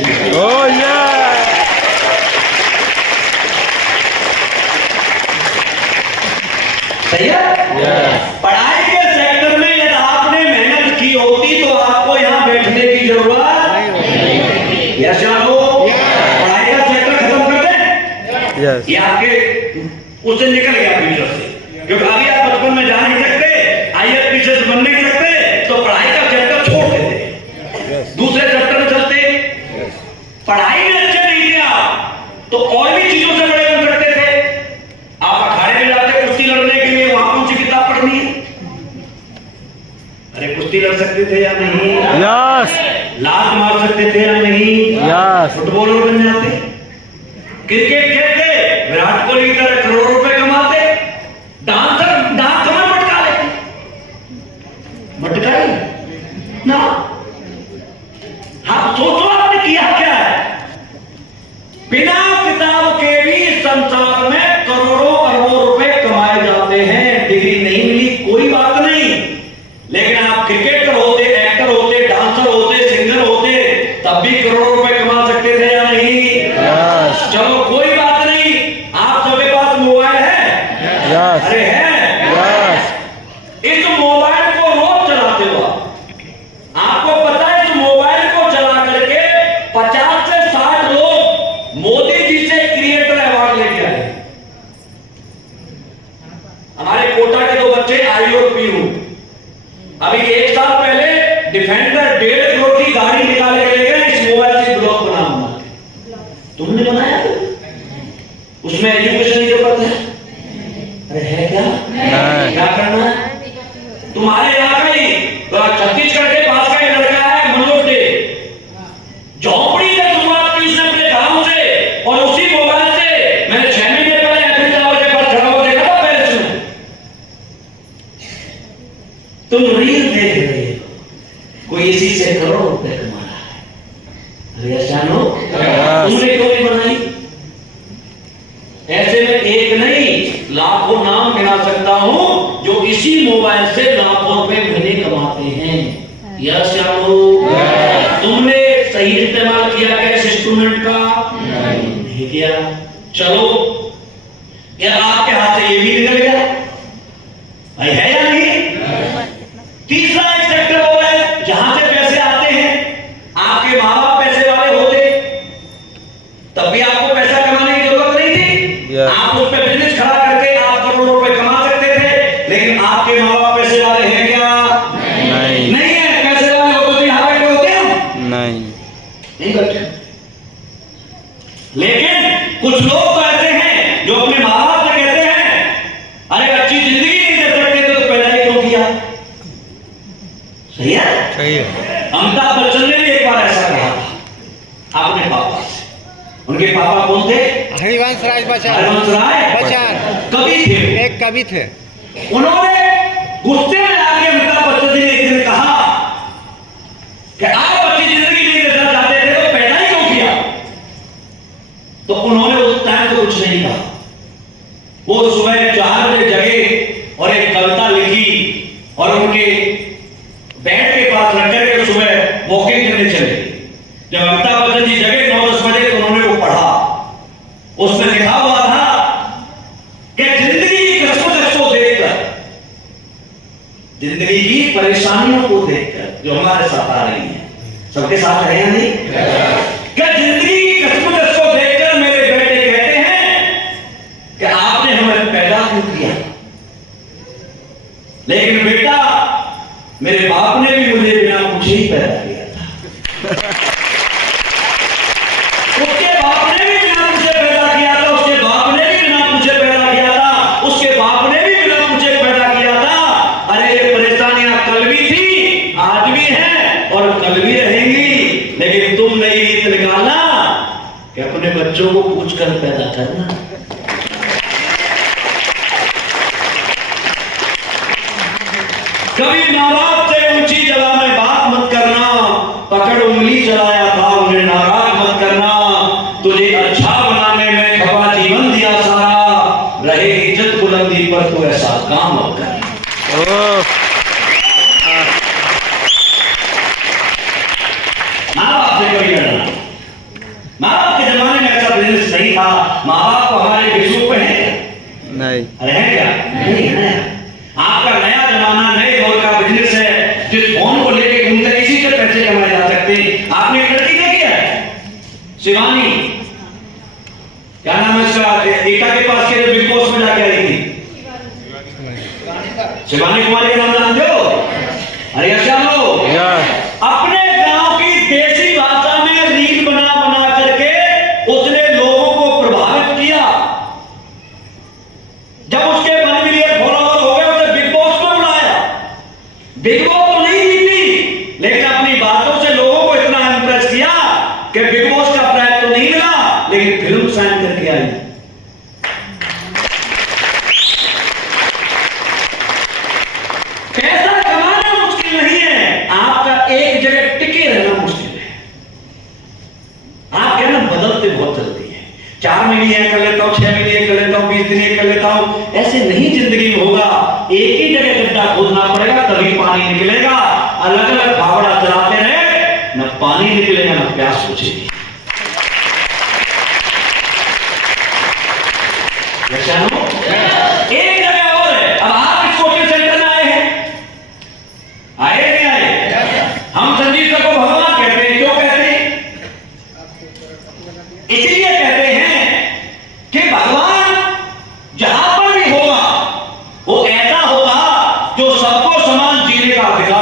सही है? पढ़ाई के सेक्टर में यदि आपने मेहनत की होती तो आपको यहाँ बैठने की जरूरत नहीं। यस या नो? पढ़ाई का सेक्टर खत्म कर दें, ये आपके उससे निकल गया फ्यूचर से, क्योंकि अभी आप बचपन में जा नहीं सकते, IAS PCS बन नहीं सकते, तो पढ़ाई का सेक्टर छोड़ देते, दूसरे सेक्टर में चलते। पढ़ाई में अच्छे नहीं थे आप, तो और भी चीजों से बड़े बन सकते थे। आप अखाड़े में जाते कुश्ती लड़ने के लिए, वहां कौन सी किताब पढ़नी है? अरे कुश्ती लड़ सकते थे या नहीं? यस। लात मार सकते थे या नहीं? यस। फुटबॉलर बन जाते, क्रिकेट खेलते, विराट कोहली की तरह करोड़ों रुपए कमाते, डांसर डांस में मटका लेते, मटकाई ना। हाँ, सोचो आपने किया क्या है? बिना किताब के भी संसार में करोड़ों अरबों रुपए कमाए जाते हैं। डिग्री नहीं मिली कोई बात नहीं, लेकिन आप क्रिकेटर होते, एक्टर होते, डांसर होते, सिंगर होते, तब भी करोड़ों रुपए कमा सकते थे या नहीं? चलो कोई बात नहीं, आप सबके पास मोबाइल है? अरे है। इस मोबाइल को रोज चलाते हो, आपको पता है इस मोबाइल को चला करके 50 से 60 लोग मोदी जी से क्रिएटर अवार्ड लेके आए। हमारे कोटा के 2 बच्चे आई और पीयू, अभी 1 साल पहले डिफेंडर 1.5 करोड़ की गाड़ी निकाल के ले गए इस मोबाइल से ब्लॉग बना के। तुमने बनाया उसमें एजुकेशन की जरूरत है? अरे है क्या? क्या करना है? तुम्हारे इलाका ही छत्तीसगढ़ के पास का एक लड़का है मनोज डे, झोपड़ी से शुरुआत की उसने अपने गांव से, और उसी मोबाइल से मैंने 6 महीने पहले एफिल टावर के पास खड़ा हुआ देखा था पेरिस में। तुम रील देख रहे हो, कोई इसी से करोड़ रुपए कमा रहा है। अरे जानो तुमने क्यों नहीं बनाई? ऐसे में एक नहीं लाखों नाम गिना सकता हूं जो इसी मोबाइल से लाखों रुपए महीने कमाते हैं। यस या नो? तुमने सही इस्तेमाल किया कैश इंस्ट्रूमेंट का? नहीं किया। चलो या आपके हाथ से ये भी निकल गया, भाई है या नहीं? तीसरा एक सेक्टर वो है जहां से पैसे आते हैं। आपके माँ बाप पैसे वाले होते तब भी आपको पैसा कमाने की जरूरत नहीं थी। आप उस पर बिजनेस खड़ा करके आप करोड़ों रुपए कमा सकते थे, लेकिन आपके माँ बाप पैसे वाले हैं क्या? नहीं है। पैसे वाले होते तो यहाँ बैठे होते हम? नहीं बैठे। लेकिन कुछ लोग तो ऐसे हैं जो अपने माँ बाप से कहते हैं अरे अच्छी जिंदगी नहीं दे सकते तो पैदा ही क्यों किया? सही है? सही है। अमिताभ बच्चन ने भी एक बार ऐसा कहा था अपने पापा से। उनके पापा कौन थे? हरिवंश राय बच्चन। हरिवंश राय बच्चन कवि थे, एक कवि थे। उन्होंने गुस्से में आके अमिताभ बच्चन जी ने एक दिन कहा कि आप अच्छी जिंदगी नहीं देना चाहते थे तो पैदा ही क्यों किया? तो उन्होंने उस टाइम तो कुछ नहीं कहा। वो सुबह 4 बजे जगे और एक कविता लिखी और उनके बेड के पास रख करके सुबह वॉकिंग करने चले। जब अमिताभ बच्चन जी जगे 9-10 बजे तो उन्होंने वो पढ़ा। उसमें लिखा हुआ था कि जिंदगी की कश्मकश को देखकर, जिंदगी की परेशानियों को देखकर जो हमारे साथ आ रही हैं, सबके साथ है या नहीं? क्या जिंदगी की कश्मकश को देखकर मेरे बेटे कहते हैं कि आपने हमें पैदा क्यों किया? लेकिन बेटा मेरे बाप ने भी मुझे बिना पूछे ही पैदा किया था। उसके बाप ने भी बिना पूछे पैदा किया था, उसके बाप ने भी बिना पूछे पैदा किया था, उसके बाप ने भी बिना पूछे पैदा किया था। अरे ये परेशानियां कल भी थी, आज भी हैं और कल भी रहेंगी, लेकिन तुम नई रीत निकालना कि अपने बच्चों को पूछकर पैदा करना। कभी माँ बाप से ऊंची जगह में बात मत करना, पकड़ उंगली चलाया था उन्हें नाराज मत करना। तुझे अच्छा बनाने में खपा जीवन दिया सारा, रहे इज्जत बुलंदी पर तो ऐसा काम मत कर। माँ बाप से कभी लड़ना। माँ बाप के जमाने में ऐसा बिजनेस नहीं था। माँ बाप को हमारे विश्व पे है नहीं। अरे है क्या? नहीं है। आपका नया जमाना नए दौर का बिजनेस है, जिस फोन को लेके घूमते इसी से पैसे कमाए जा सकते हैं। आपने एक लड़की देखी है शिवानी, क्या नाम है उसका, एटा के पास के बिग बॉस में जाके आई थी, शिवानी कुमारी का नाम जानते हो? अरे अच्छा लो, अपने गांव की देसी भाषा में रील बना बना करके उसने लोगों को प्रभावित किया। जब उसके 1 मिलियन फॉलोवर हो गए उसे बिग बॉस में बुलाया। बिग बॉस तो नहीं जीती, लेकिन अपनी बातों से लोगों को इतना इंप्रेस किया कि बिग बॉस का प्राइज तो नहीं मिला, लेकिन फिल्म साइन करके आई। पैसा कमाना मुश्किल नहीं है, आपका एक जगह टिके रहना मुश्किल है। आप क्या ना बदलते बहुत जल्दी है। 4 महीने ये कर लेता हूं, 6 महीने ये कर लेता हूं, 20 दिन ये कर लेता हूं, ऐसे नहीं जिंदगी में होगा। एक ही जगह गड्ढा खोदना पड़ेगा तभी पानी निकलेगा। अलग अलग फावड़ा चलाते रहे, न पानी निकलेगा न प्यास बुझेगी। एक जगह और है। अब आप इस कोचिंग सेंटर में आए हैं, आए नहीं आए? हम संजीव सर को भगवान कहते हैं। क्यों कहते हैं? इसलिए कहते हैं कि भगवान जहां पर भी होगा वो ऐसा होगा जो सबको समान जीने का अधिकार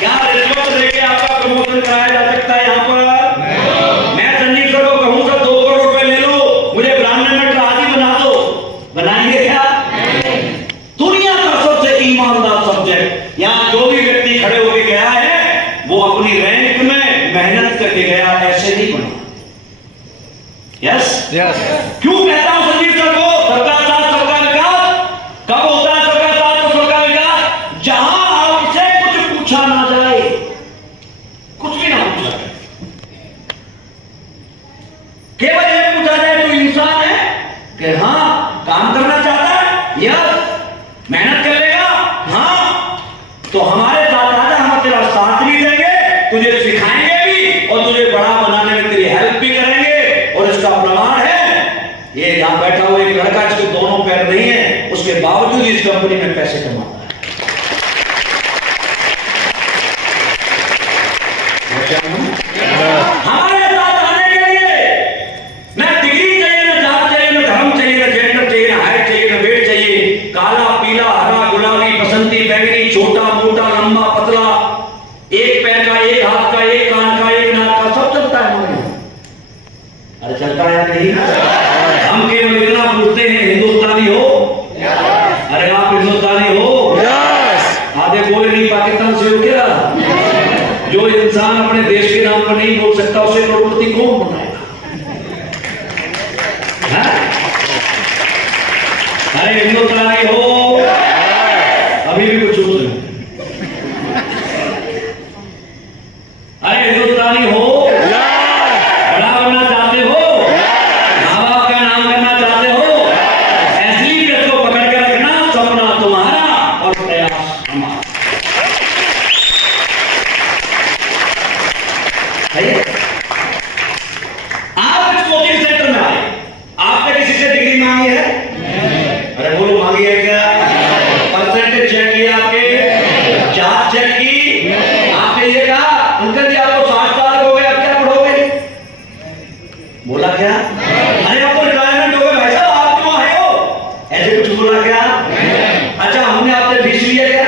क्या रिश्वत लेके आपका प्रमोशन कराया जा सकता है यहाँ पर? मैं संजीव सर को कहूँगा 2 करोड़ रुपए ले लो, मुझे ब्राह्मण में आदि बना दो, बनाएंगे क्या? दुनिया का सबसे ईमानदार सब्जेक्ट, यहाँ जो भी व्यक्ति खड़े होके गया है वो अपनी रैंक में मेहनत करके गया, ऐसे नहीं बना। यस यस क्यों कहता हूं संजीव सर को? सबका साथ सबका विकास कब होता है? सबका साथ तो सबका विकास जहां आपसे कुछ पूछा ना जाए, कुछ भी ना पूछा जाए, केवल ये पूछा जाए तो इंसान है कि हाँ काम करना चाहता है, यस मेहनत कर लेगा, हाँ तो हमारे साथ आजा, हम तेरा साथ भी देंगे, तुझे सिखाएंगे भी और तुझे बड़ा बनाने में तेरी हेल्प भी करेंगे। और इसका प्रमाण है ये यहां बैठा हुआ एक लड़का जिसके दोनों पैर नहीं है, उसके बावजूद इस कंपनी में पैसे कमाता है। हमारे साथ आने के लिए ना डिग्री चाहिए, ना जात चाहिए, ना धर्म चाहिए, ना जेंडर चाहिए, ना हाइट चाहिए, ना वेट चाहिए, काला पीला हरा गुलाबी बसंती बैगनी, छोटा मोटा लंबा पतला, एक पैर का, एक हाथ का, एक कान का, एक नाक का, सब चलता है हमारे। अरे चलता है नहीं? हम केवल इतना पूछते हैं हिंदुस्तानी हो? अरे आप हिंदुस्तानी हो? आधे बोले नहीं पाकिस्तान से हो क्या? जो इंसान अपने देश के नाम पर नहीं बोल सकता उसे करोड़पति कौन बनाएगा? अरे हिंदुस्तानी हो? अभी भी कुछ सोच रहे? अरे हिंदुस्तानी हो? बड़ा बनना चाहते हो? माँ बाप का नाम करना चाहते हो? ऐसी को पकड़ कर रखना, सपना तुम्हारा और प्रयास हमारा। आप इस कोचिंग सेंटर में आए, आपने किसी से डिग्री मांगी है? अरे बोलो मांगी है क्या? परसेंटेज चेक किया आपके? जात चेक की? आपने ये कहा अंकल जी आपको 60 साल हो गए, अब क्या पढ़ोगे? बोला क्या? अरे अब तो रिटायरमेंट हो गए भाई साहब, आप क्यों आए हो? ऐसे कुछ बोला क्या? अच्छा हमने आपसे फीस लिया क्या?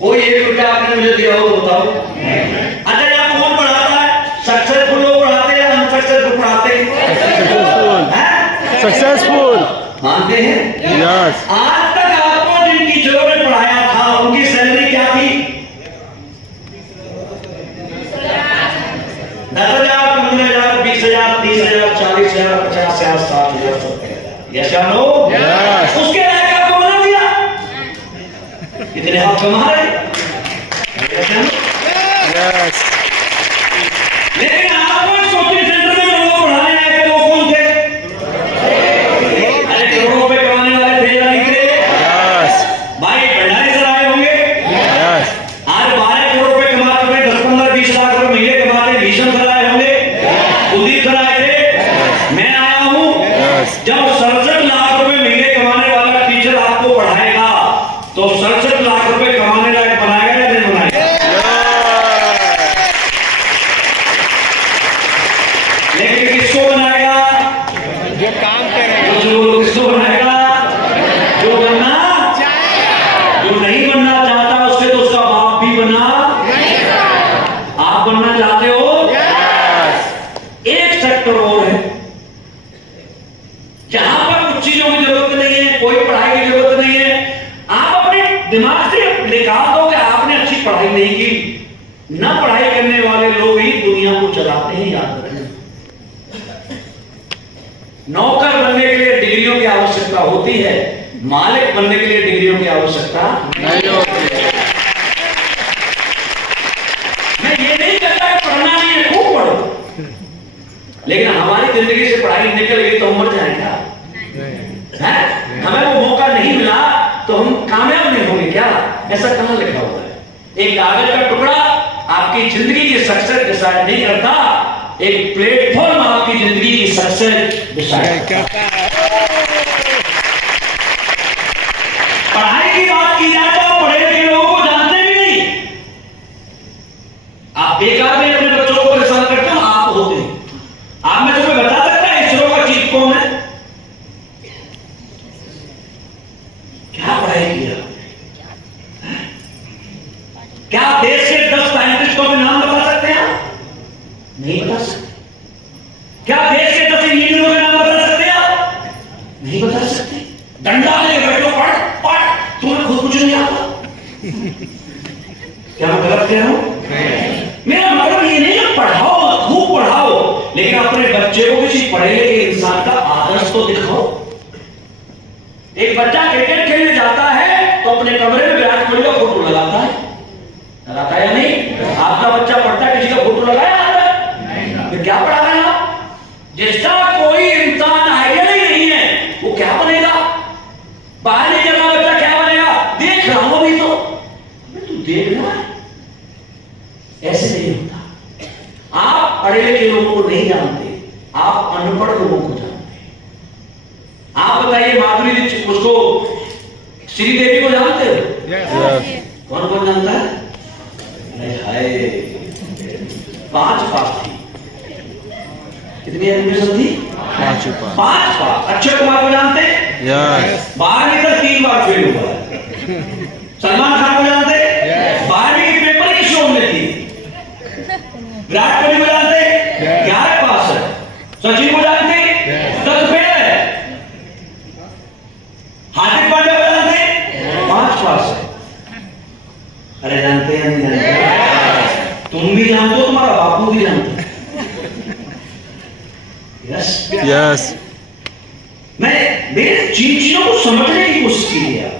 कोई 1 रुपया आपने मुझे दिया हो तो बताओ। अच्छा यहाँ कौन पढ़ाता है? सक्सेसफुल लोग पढ़ाते हैं या अनसक्सेसफुल पढ़ाते हैं? सक्सेसफुल मानते हैं? यस आज तक आपको जिन टीचरों ने पढ़ाया था उनकी सैलरी क्या थी? 10,000, 15,000, 20,000, 30,000, 40,000, 50,000, 60,000, 70,000। यस या नो? उसके लायक आपको बना दिया? कितने आप कमा रहे? यस या नो? यस लेकिन आपको इस कोचिंग सेंटर में जो लोग पढ़ाने आए थे वो कौन थे? अरे करोड़ों रुपए कमाने वाले थे या नहीं थे? भाई भंडारी सर आए होंगे? आज 12 करोड़ रुपए कमाते हुए 10, 15, 20 लाख रुपए महीने कमाते भीषण सर आए होंगे, कुलदीप सर आए थे, मैं आया हूँ। जब 67 लाख रुपए महीने कमाने वाला टीचर आपको पढ़ाएगा तो 67 लाख रुपए कमाने लायक बनाएगा या नहीं बनाएगा? लेकिन किसको बनाएगा? जो काम करें, जो किसको बनाएगा? जो बनना, जो नहीं बनना चाहता उसके तो उसका बाप भी बना। आप बनना चाहते हो? एक सेक्टर और है जहां पर कुछ चीजों की जरूरत नहीं है, कोई पढ़ाई की जरूरत नहीं है। आप अपने दिमाग से निकाल दो कि आपने अच्छी पढ़ाई नहीं की। न पढ़ाई करने वाले लोग ही दुनिया को चलाते हैं, याद रखें। नौकर बनने के लिए डिग्रियों की आवश्यकता होती है, मालिक बनने के लिए डिग्रियों की आवश्यकता नहीं होती। मैं ये नहीं कहता कि पढ़ना नहीं है, खूब पढ़ो, लेकिन हमारी जिंदगी से पढ़ाई निकल गई तो हम मर जाएंगे। हमें वो मौका नहीं मिला तो हम कामयाब नहीं होंगे क्या? ऐसा कहां लिखा हुआ है? एक कागज का टुकड़ा आपकी जिंदगी की सक्सेस डिसाइड नहीं करता, एक प्लेटफॉर्म आपकी जिंदगी की सक्सेस डिसाइड करता है। पढ़ाई की बात की जाए तो पढ़े लिखे लोगों को जानते भी नहीं। आप बेकार में अपने बच्चों को परेशान करते हो, आप होते हैं। आप में तुम्हें बता सकता है इसरो का चीफ कौन है? क्या पढ़ाई किया? क्या देश के 10 साइंटिस्टों के नाम बता सकते हैं आप? नहीं बता सकते। क्या देश के 10 इंजीनियरों के नाम बता सकते हैं आप? नहीं बता सकते। डंडा लेके बैठो, पढ़, तुम्हें खुद कुछ नहीं आता। क्या मैं गलत कह रहा हूं? मेरा मतलब ये नहीं है पढ़ाओ, खूब पढ़ाओ, लेकिन अपने बच्चे को किसी पढ़े लिखे इंसान का आदर्श तो दिखाओ। एक बच्चा क्रिकेट खेलने जाता है तो अपने कमरे में विराट कोहली का फोटो लगाता है या नहीं? आपका बच्चा पढ़ता है, किसी का फोटो लगाया आता है? फिर क्या पढ़ा रहे हैं आप? जिसका कोई इंसान आइडिया ही नहीं है वो क्या बनेगा? बाहर नहीं चल रहा बच्चा, क्या बनेगा? देख रहा हूं अभी तो। तू देख रहा है, ऐसे नहीं होता। आप पढ़े लिखे लोगों को नहीं जानते, आप अनपढ़ लोगों को जानते हैं। आप बताइए, माधुरी दीक्षित, उसको श्रीदेवी को जानते हो? कौन कौन जानता है? हाय, 5 पास थी। कितनी एडमिशन थी? 5 पास। अक्षय कुमार को जानते? 12वीं तक 3 बार फेल हुआ है। सलमान खान को जानते? 12वीं के पेपर की शो में थी। विराट कोहली को जानते? 11 पास है। सचिन को जानते? 10 फेल है। हार्दिक पांड्या को जानते? 5 पास है। अरे जानते हैं नहीं जानते? तुम भी जानते हो, तुम्हारा बापू भी जानते। यस। मैं मेरे चीजों को समझने की कोशिश की है।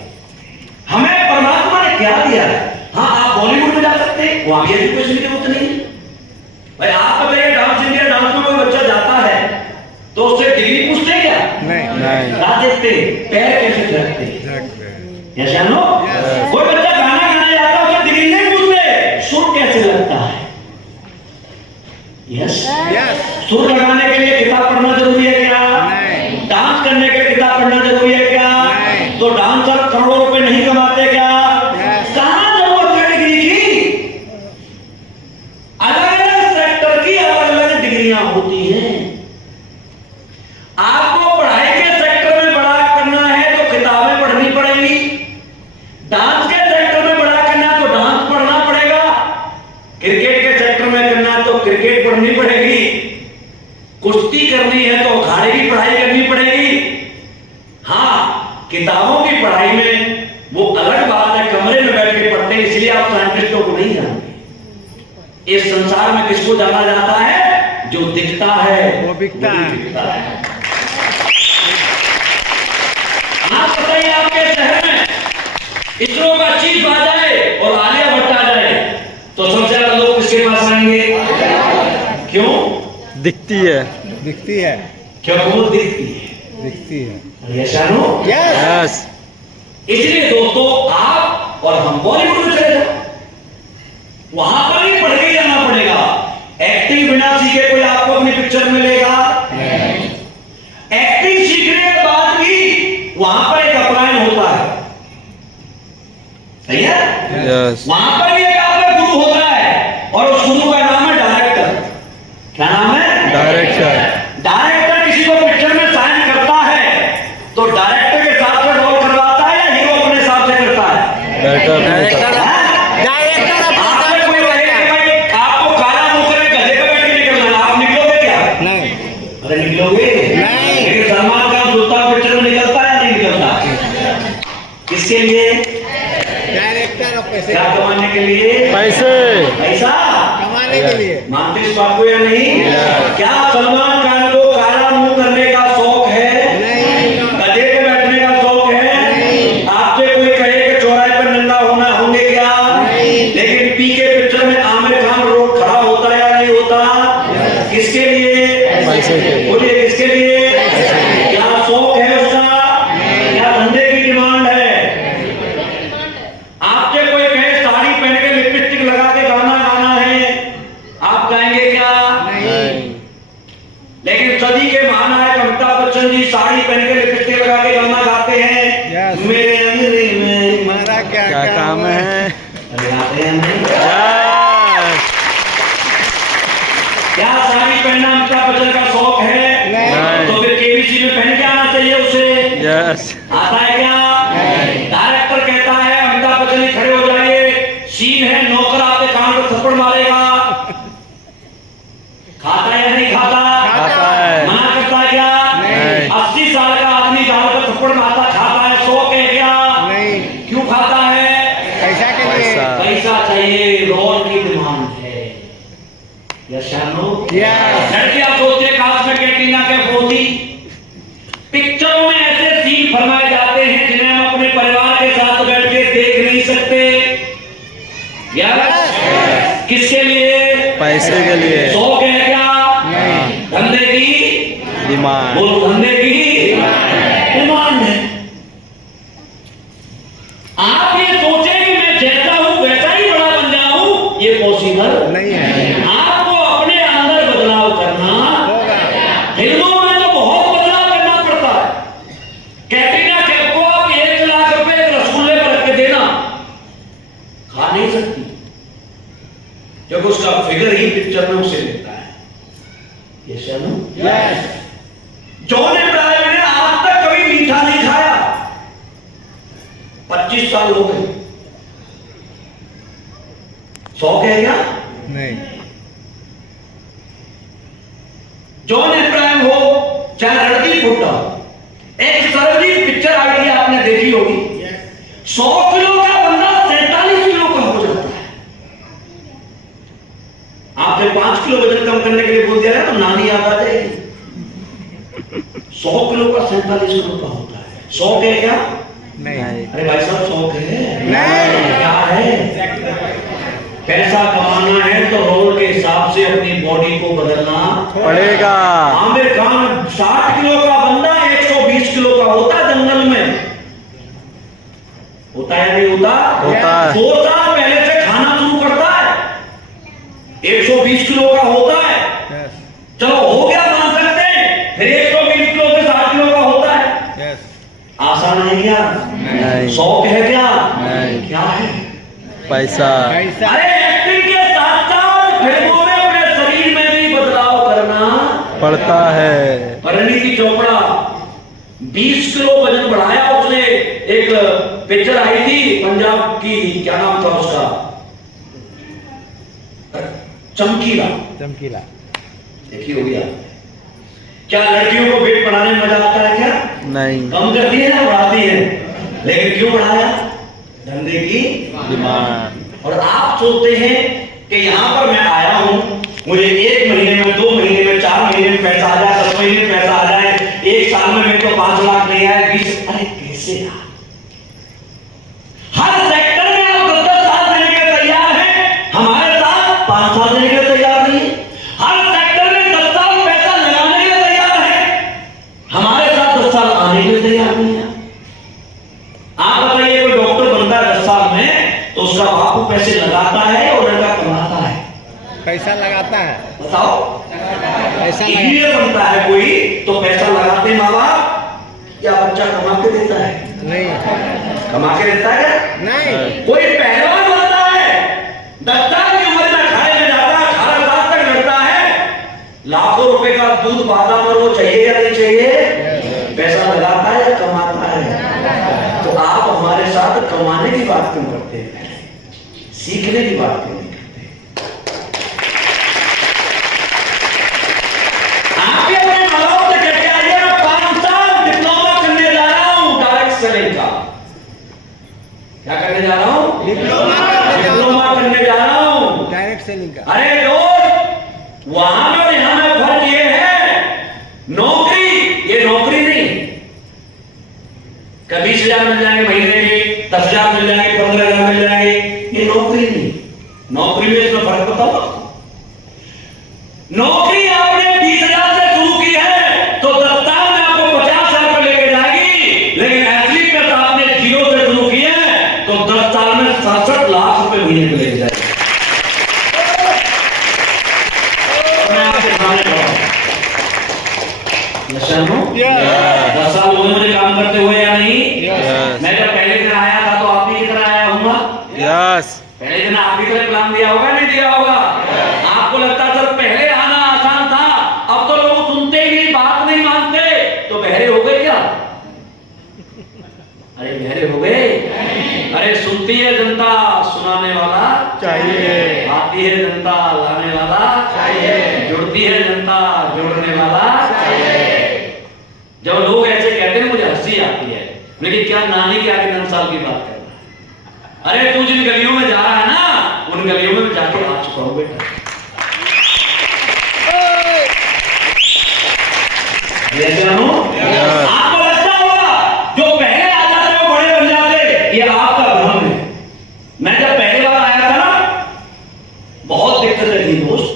हमें परमात्मा ने क्या दिया है? हाँ, आप बॉलीवुड में जा सकते हैं, वहां भी एजुकेशन की जरूरत नहीं। भाई आप बताइए, डांस इंडिया डांस में कोई बच्चा जाता है तो उससे डिग्री पूछते हैं क्या? नहीं। राह देखते पैर कैसे रखते, ऐसा नो? कोई बच्चा गाना गाने जाता है, उससे डिग्री नहीं पूछते, सुर कैसे लगता है। यस। सुर लगाने के लिए किताब पढ़ना जरूरी है क्या? डांस करने के लिए किताब पढ़ना जरूरी है क्या? तो डांसर करोड़ों रुपए नहीं कमाते क्या? कहां जरूरत है डिग्री की? अलग अलग सेक्टर की अलग अलग डिग्रियां होती हैं। आपको पढ़ाई के सेक्टर में बड़ा करना है तो किताबें पढ़नी पड़ेंगी। डांस के सेक्टर में बड़ा करना है तो डांस पढ़ना पड़ेगा। क्रिकेट के सेक्टर में करना है तो क्रिकेट पढ़नी पड़ेगी। कुश्ती करनी है तो अखाड़े की पढ़ाई करनी पड़ेगी। हाँ, किताबों की पढ़ाई में वो अलग बात है, कमरे में बैठ के पढ़ते हैं, इसलिए आप साइंटिस्टों को नहीं जानते। इस संसार में किसको जाना जाता है? जो दिखता है वो बिकता है। आप बताइए, आपके शहर में इसरो का चीफ आ जाए और आलिया भट्ट आ जाए तो सबसे ज्यादा लोग किसके पास आएंगे? क्यों? दिखती है। क्यों? वो दिखती है। ऐसा नो? यस। इसलिए दोस्तों, आप और हम बॉलीवुड में चले जाओ, वहां पर ही पढ़ के जाना पड़ेगा। एक्टिंग बिना सीखे कोई आपको अपनी पिक्चर में लेगा? एक्टिंग सीखने के बाद भी वहां पर एक अपलायन होता है, सही है? वहां पर भी एक आपका गुरु होता है और उस गुरु का नाम है डायरेक्टर। क्या नाम है? डायरेक्टर किसी को पिक्चर में साइन करता है तो डायरेक्टर के साथ में रोल करवाता है या हीरो अपने हिसाब से करता है? डायरेक्टर। आपने कोई कहे कि भाई आपको काला मुंह करे गधे पे बैठ के निकलना, आप निकलोगे क्या? नहीं। अरे निकलोगे नहीं। लेकिन सलमान खान सुल्तान पिक्चर में निकलता है या नहीं निकलता? किसके लिए? डायरेक्टर। और पैसे क्या कमाने के लिए? पैसा कमाने के लिए। मानते इस बात को या नहीं? क्या सलमान खान को काला मुंह करने का शौक है? नहीं। गधे पे बैठने का शौक है? नहीं। आपसे कोई कहे कि चौराहे पर नंगा होना होंगे क्या? नहीं। लेकिन पी के पिक्चर में आमिर खान रोड खड़ा होता है या नहीं होता? किसके लिए? बोलिए, किसके लिए? क्या शौक है उसका? क्या धंधे की डिमांड है? आपसे कोई कहे साड़ी पहन के लिपस्टिक लगा के गाना गाना है, आप गाएंगे क्या? नहीं। लेकिन सदी के महानायक अमिताभ बच्चन जी साड़ी पहन के लिपस्टिक लगा के गाना गाते हैं। मेरे अंधेरे में तुम्हारा क्या काम है? गाते हैं नहीं? क्या साड़ी पहनना अमिताभ बच्चन का शौक है? नहीं। तो फिर केबीसी में पहन के आना चाहिए उसे। आता है क्या? डायरेक्टर कहता है अमिताभ बच्चन खड़े हो जाइए, सीन है 9 पैसा चाहिए, रोल की डिमांड है। यस या नो? Yes. लड़कियां सोचते काश में कैटरीना कैफ होती। पिक्चरों में ऐसे सीन फरमाए जाते हैं जिन्हें हम अपने परिवार के साथ बैठ के देख नहीं सकते। यस। किसके लिए? पैसे के लिए। शौक है क्या? नहीं। धंधे की डिमांड। बोल, धंधे की डिमांड है। आप ये सोचें कि मैं जैसा हूं वैसा ही बड़ा बन जाऊं, ये पॉसिबल नहीं है। आपको अपने अंदर बदलाव करना होगा। फिल्मों में तो बहुत बदलाव करना पड़ता है। कैटरीना कैफ को आप 1 लाख रुपए एक रसगुल्ले पर रख के देना, खा नहीं सकती, क्योंकि उसका फिगर ही पिक्चर में उसे मिलता है। ये चलो Yes. जॉन इब्राहिम ने आज तक कभी मीठा नहीं खाया, 25 साल हो गए। शौक है क्या? नहीं। जॉन इब्राहिम हो चाहे रणदीप हुड्डा, एक सर्वजीत पिक्चर आई थी, आपने देखी होगी। 100 किलो का बंदा 43 किलो का हो जाता है। आपने 5 किलो वजन कम करने के लिए बोल दिया है तो नानी याद आ जाएगी। 100 किलो का 47 किलो का होता है। शौक है क्या? नहीं। अरे भाई साहब शौक है? नहीं। क्या है? पैसा कमाना है तो रोल के हिसाब से अपनी बॉडी को बदलना पड़ेगा। आमिर खान 60 किलो का बंदा 120 किलो का होता है जंगल में, होता है नहीं होता? होता है। 2 साल पहले से खाना शुरू करता है, 120 किलो का होता है। Yes. चलो हो गया, मान सकते हैं। फिर 120 किलो से 60 किलो का होता है। Yes. आसान है क्या? नहीं। शौक है क्या? नहीं। क्या है? पैसा। पैसा। अरे एक्टिंग के साथ साथ फिल्मों में अपने शरीर में भी बदलाव करना पड़ता है। परिणीति चोपड़ा 20 किलो वजन बढ़ाया उसने। एक पिक्चर आई थी पंजाब की, क्या नाम था उसका? चमकीला। चमकीला। देखी होगी आपने। क्या लड़कियों को वेट बढ़ाने में मजा आता है क्या? नहीं। कम करती है ना बढ़ाती है? लेकिन क्यों बढ़ाया? धंधे की डिमांड। और आप सोचते हैं कि यहां पर मैं आया हूं, मुझे 1 महीने में, 2 महीने में, 4 महीने में पैसा आ जाए, 10 महीने में पैसा आ जाए, 1 साल में मेरे को 5 लाख नहीं आए, 20। अरे कैसे यार? हर सेक्टर में आप 10 साल देने के तैयार हैं, हमारे साथ 5 साल देने के तैयार नहीं है। हर सेक्टर में 10 साल पैसा लगाने के तैयार है, हमारे साथ 10 साल आने के तैयार नहीं है। आप बताइए कोई डॉक्टर बनता है 10 साल में तो उसका बापू पैसे लगाता है और लड़का कमाता है? पैसा लगाता है। बताओ। पैसा इंजीनियर बनता है कोई तो पैसा लगाते माँ बाप या बच्चा कमा के देता है? नहीं। कमा के देता है क्या? नहीं। कोई पहलवान बनता है 10 साल की उम्र में अखाड़े में जाता है, 18 साल तक लड़ता है, लाखों रुपए का दूध बादाम पर वो चाहिए या नहीं चाहिए? पैसा लगाता है या कमाता है? तो आप हमारे साथ कमाने की बात क्यों करते हैं, सीखने की बात क्यों नहीं करते? आप ये अपने माँ बाप से कहते आइए मैं 5 साल डिप्लोमा करने जा रहा हूं डायरेक्ट सेलिंग का। क्या करने जा रहा हूं? डिप्लोमा करने जा रहा हूं डायरेक्ट सेलिंग का। अरे दोस्त, वहां पर यहां में फर्क ये है, नौकरी ये नौकरी नहीं। कभी 20,000 मिल जाएंगे महीने के, 10,000 मिल जाएंगे, 15,000 मिल जाएंगे, ये नौकरी नहीं। नौकरी में इसमें फर्क बताओ। नौकरी आपने 20,000 से शुरू की है तो 10 साल में आपको 50,000 पर लेके जाएगी, लेकिन एथलीट में तो आपने 0 से शुरू की है तो 10 साल में 67 लाख रुपए महीने पे लेके जाएगी। मैं आपके सामने खड़ा हूं। 10 साल हुए मुझे काम करते हुए या नहीं? Yes. मैं जब पहले दिन आया था तो आप भी कितना आया हूँ? यस। पहले दिन आप भी तो प्लान दिया होगा नहीं दिया होगा? आपको लगता सर पहले आना आसान था, अब तो लोग सुनते ही नहीं, बात नहीं मानते, तो बहरे हो गए क्या? अरे बहरे हो गए? अरे सुनती है जनता, सुनाने वाला चाहिए। आती है जनता, लाने वाला चाहिए। जुड़ती है जनता, जोड़ने वाला चाहिए। जब लोग ऐसे कहते हैं मुझे हंसी आती है, लेकिन क्या नानी के आगे 9 साल की बात करना है? अरे तू जिन गलियों में जा रहा है ना, चुका हूं बेटा। आपको लगता होगा जो पहले आ जाते वो बड़े बन जाते, ये आपका भ्रम है। मैं जब पहली बार आया था ना, बहुत दिक्कतें थी दोस्त।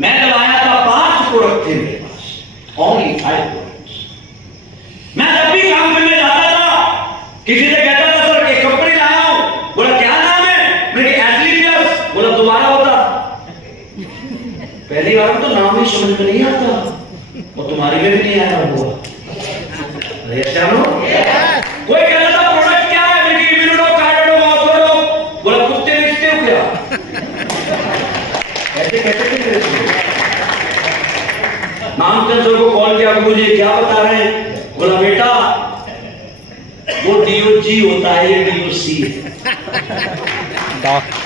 मैं जब आया था 5 प्रोडक्ट थे मेरे पास, ओनली 5 प्रोडक्ट्स। मैं जब भी काम करने जाता था, किसी से कहता था सर एक कंपनी लाया हूं, बोला क्या नाम है, मैंने एस्लीपियस, बोला दोबारा बता। पहली बार तो नाम ही समझ में नहीं आता, और तुम्हारी में भी नहीं आया हुआ। कोई कहता था प्रोडक्ट क्या है, मैंने इम्यूनोकार्डियो, बोला कुत्ते बेचते हो क्या, ऐसे कहते थे। नामचंद सर को कॉल किया, मुझे क्या बता रहे हैं, बोला बेटा वो DOG होता है, ये DOC है,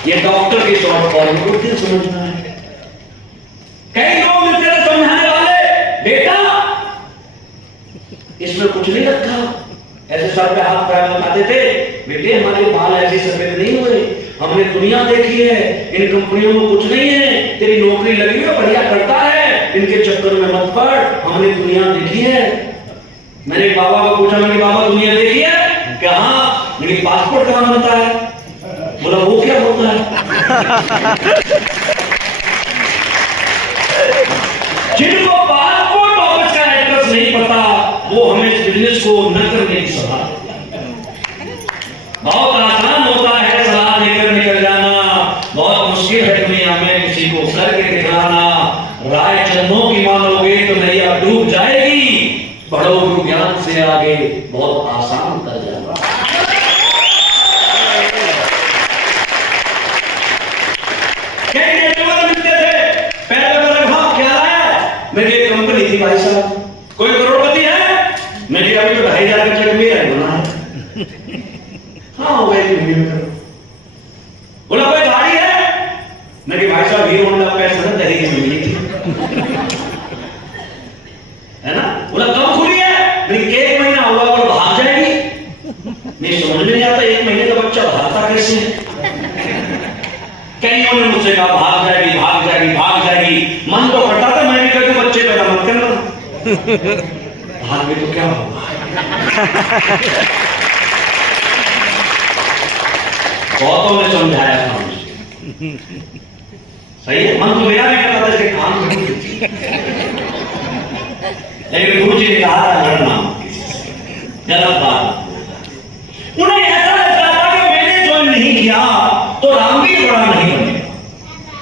ये डॉक्टर की शॉर्ट फॉर्म को क्यों समझना है। कई लोग मिलते थे समझाने वाले, बेटा इसमें कुछ नहीं रखा, ऐसे सर पे हाथ पैर लगाते थे, बेटे हमारे बाल ऐसे सफेद नहीं हुए, हमने दुनिया देखी है, इन कंपनियों में कुछ नहीं है, तेरी नौकरी लगी है बढ़िया करता है, इनके चक्कर में मत पड़, हमने दुनिया देखी है। मैंने बाबा को पूछा, मैंने बाबा दुनिया देखी है क्या, हाँ, मेरी पासपोर्ट कहां बनता है, बोला वो क्या होता है। जिनको पासपोर्ट ऑफिस का एड्रेस नहीं पता, वो हमें इस बिजनेस को न करने की सलाह देता है। बहुत आसान होता है सलाह देकर निकल जाना, बहुत मुश्किल है दुनिया में किसी को करके दिखाना। राय चंदों की मानोगे तो नैया डूब जाएगी, बढ़ो गुरु ज्ञान से आगे, बहुत आसान कर जाना। मिलते थे पहले मेरी एक कंपनी थी भाई साहब, कोई करोड़पति है, मेरी अभी तो 2,500 का चेक मेरा ही बना है। हाँ हो गए, बोला कोई गाड़ी है, मेरी भाई साहब हीरो होंडा पैसा दहेज में मिली थी, है ना। बोला कब खुली है, मेरी 1 महीना हुआ, बोला भाग जाएगी, नहीं समझ में नहीं आता 1 महीने का बच्चा भागता कैसे है। कईयों ने मुझसे कहा भाग जाएगी भाग जाएगी भाग जाएगी, मन तो करता था मैं भी कहता बच्चे पैदा मत करना, भाग में तो क्या होगा। बहुतों ने समझाया था मुझे, सही है, मन तो मेरा भी करता था इसके काम में, लेकिन गुरु जी ने कहा लड़ना गलत बात। उन्हें ऐसा लगता था कि मैंने ज्वाइन नहीं किया तो रामवीर बड़ा नहीं बनेगा,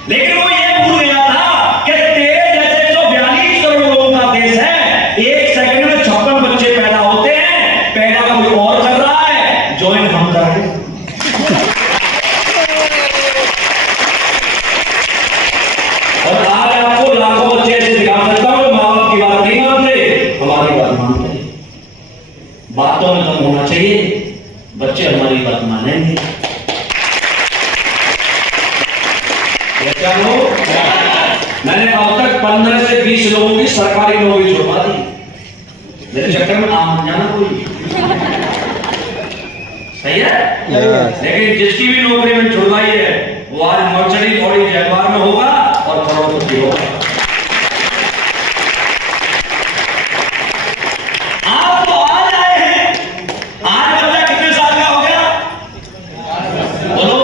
लेकिन वो ये भूल गया था कि तेज जैसे 142 करोड़ लोगों का देश है, 1 सेकंड में 56 बच्चे पैदा होते हैं, पैदा कोई और कर रहा है, ज्वाइन हम कर रहे हैं। और आज आपको लाखों बच्चे ऐसे दिखा सकता हूं, माँ बाप की बात नहीं मानते, हमारी बात मानते। बातों में कम होना चाहिए, बच्चे हमारी बात मानेंगे। मैंने अब तक 15 से 20 लोगों की सरकारी नौकरी छुड़वा दी, मेरे चक्कर में आम जाना कोई, सही है। लेकिन जिसकी भी नौकरी में छुड़वाई है वो आज मर्चेंट बॉडी जयवार में होगा और करोड़पति होगा। आप तो आज आए हैं, आज बच्चा कितने साल का हो गया, बोलो,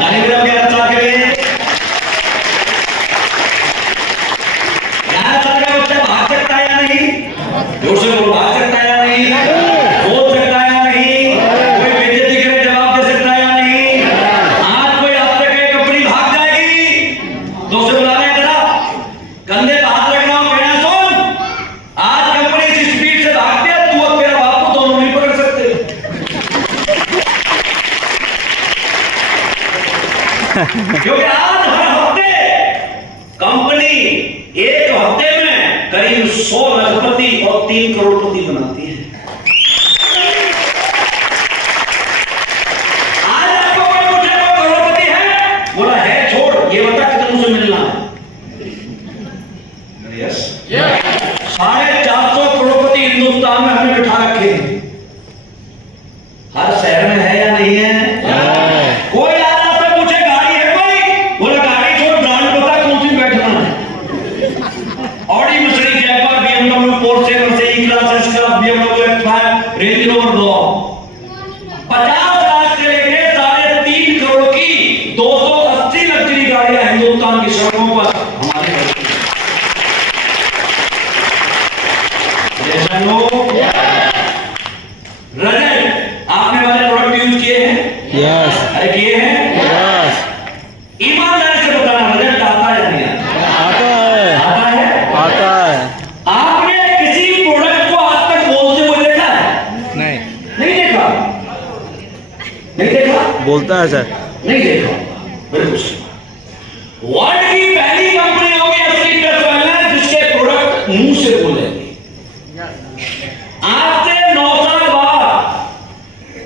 कार्यक्रम के रक्षा के लिए 11 साल का बच्चा भाग सकता है या नहीं, जोर से बोल, भाग सकता है या नहीं, बोल सकता है या नहीं, कोई बेइज्जती करे जवाब दे सकता है या नहीं। आज कोई आपसे कहे कंपनी भाग जाएगी, दोस्त से बुलाना है जरा, कंधे पे हाथ रखना हो, कहना सुन, आज कंपनी इस स्पीड से भागती है, तू और तेरा बाप को दोनों नहीं पकड़ सकते। क्योंकि आज हर हफ्ते कंपनी एक हफ्ते में करीब 100 लखपति और 3 करोड़पति बनाती है। आज आपको कोई पूछे कोई करोड़पति है, बोला है, छोड़ ये बता कितने से मिलना है। यस, 450 करोड़पति हिंदुस्तान में हमने बिठा रखे हैं, हर शहर में है या नहीं है। कोई आज आपसे पूछे गाड़ी है कोई, बोला होता है सर। नहीं देखा होगा, बिल्कुल सही बात। वर्ल्ड की पहली कंपनी होगी असली पेस्ट वेलनेस जिसके प्रोडक्ट मुंह से बोलेंगे। आज से 9 साल बाद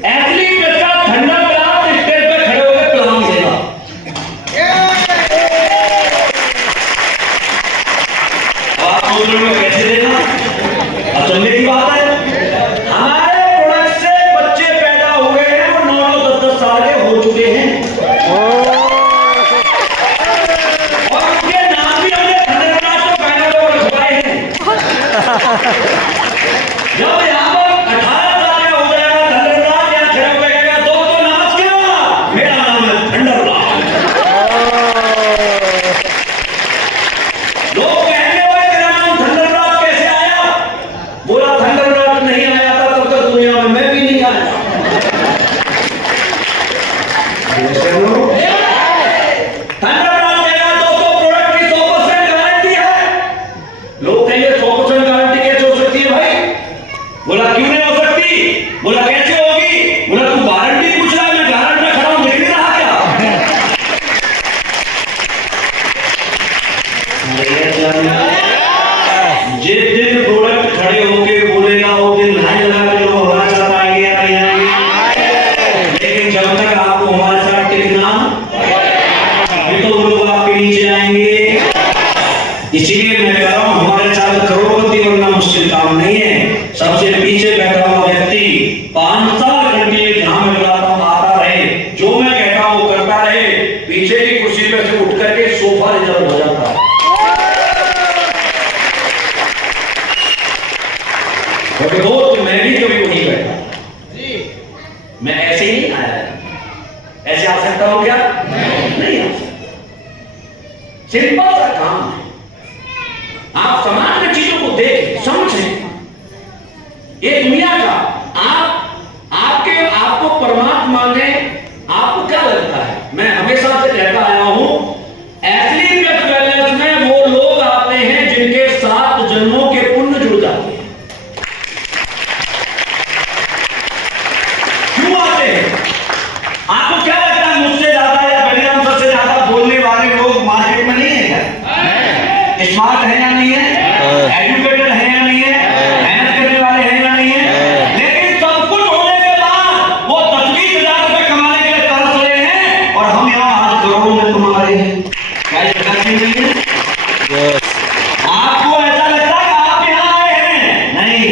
असली पेस्ट का थंडर ग्लास स्टेज पे खड़े होकर पिलाऊंगा देगा। आप सोच रहे हो कैसे देना? अचंभे की बात है। हमारे प्रोडक्ट से बच्चे पैदा हुए हैं, वो 9-9, 10-10 साल के हो चुके हैं और उनके नाम भी हमने थंडरग्लास को बैनर पर छुपाए हैं। जब यहाँ पर 18 साल का हो जाएगा थंडरग्लास यहाँ खड़े होकर कहेगा दोस्तों नमस्कार, मेरा नाम है थंडरग्लास। लोग कहने वाले तेरा नाम थंडरग्लास कैसे आया? बोला थंडरग्लास नहीं आया था तब तक दुनिया में मैं भी नहीं आया। थंडरग्लास कहेगा दोस्तों प्रोडक्ट की 100% गारंटी है। लोग कहेंगे 100% गारंटी कैसे हो सकती है भाई? बोला क्यों नहीं हो सकती? बोला कैसे होगी? बोला तू गारंटी पूछ रहा है, मैं गारंटी में खड़ा हूं, दिख नहीं रहा क्या? जिस दिन प्रोडक्ट खड़े होके बोलेगा वो दिन लाइन लगा के लोग हमारे साथ आएंगे या नहीं आएंगे? लेकिन जब तक आपको हमारे साथ टिकना अभी तो वो लोग आपके नीचे आएंगे। इसीलिए मैं कह रहा हूं हमारे साथ करोड़पति बनना मुश्किल काम नहीं है। सबसे पीछे बैठा हुआ व्यक्ति 5 साल कंटिन्यू जहां मैं बुलाता हूं आता रहे, जो मैं कहता हूं वो करता रहे, पीछे की कुर्सी पे से उठ करके सोफा रिजर्व हो जाता है। दोस्त मैं भी कभी वहीं बैठा, मैं ऐसे ही नहीं आया। ऐसे आ सकता हूं क्या? नहीं आ सकता। सिंपल सा काम है, आप समाज में चीजों को देखें, समझें। ये दुनिया का आपको परमात्मा ने आपको क्या लगता है? मैं हमेशा से कहता आया हूं असली पेस्ट वेलनेस में वो लोग आते हैं जिनके 7 जन्मों के पुण्य जुड़ जाते हैं। क्यों आते हैं? आपको क्या लगता है मुझसे ज्यादा या बलिराम सर से ज्यादा बोलने वाले लोग मार्केट में नहीं है क्या? स्मार्ट है या नहीं है? एजुकेटेड है या नहीं है? मेहनत करने वाले हैं या नहीं है? लेकिन सब कुछ होने के बाद वो 10-20 हजार रुपए कमाने के लिए तरस रहे हैं और हम यहाँ आज करोड़ों में कमा रहे हैं। क्या ये गलत नहीं है? आपको ऐसा लगता है कि आप यहाँ आए हैं? नहीं,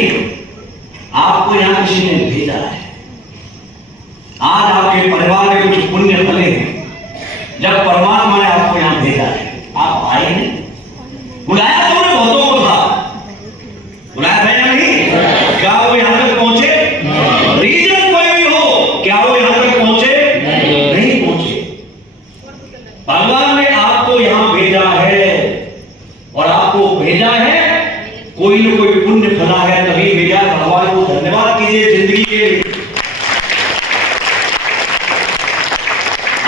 आपको यहाँ किसी ने भेजा है। आज आपके परिवार के कुछ पुण्य फले हैं जब परमात्मा ने आपको यहाँ भेजा है। आप आए नहीं, बुलाया तो उन्हें बहुतों को था, बुलाया था या नहीं? क्या वो यहाँ तक पहुंचे? रीजन कोई भी हो, क्या वो यहाँ तक पहुंचे? नहीं पहुंचे। भगवान ने आपको यहाँ भेजा है और आपको भेजा है, कोई न कोई पुण्य फला है तभी भेजा। भगवान को धन्यवाद कीजिए जिंदगी के लिए।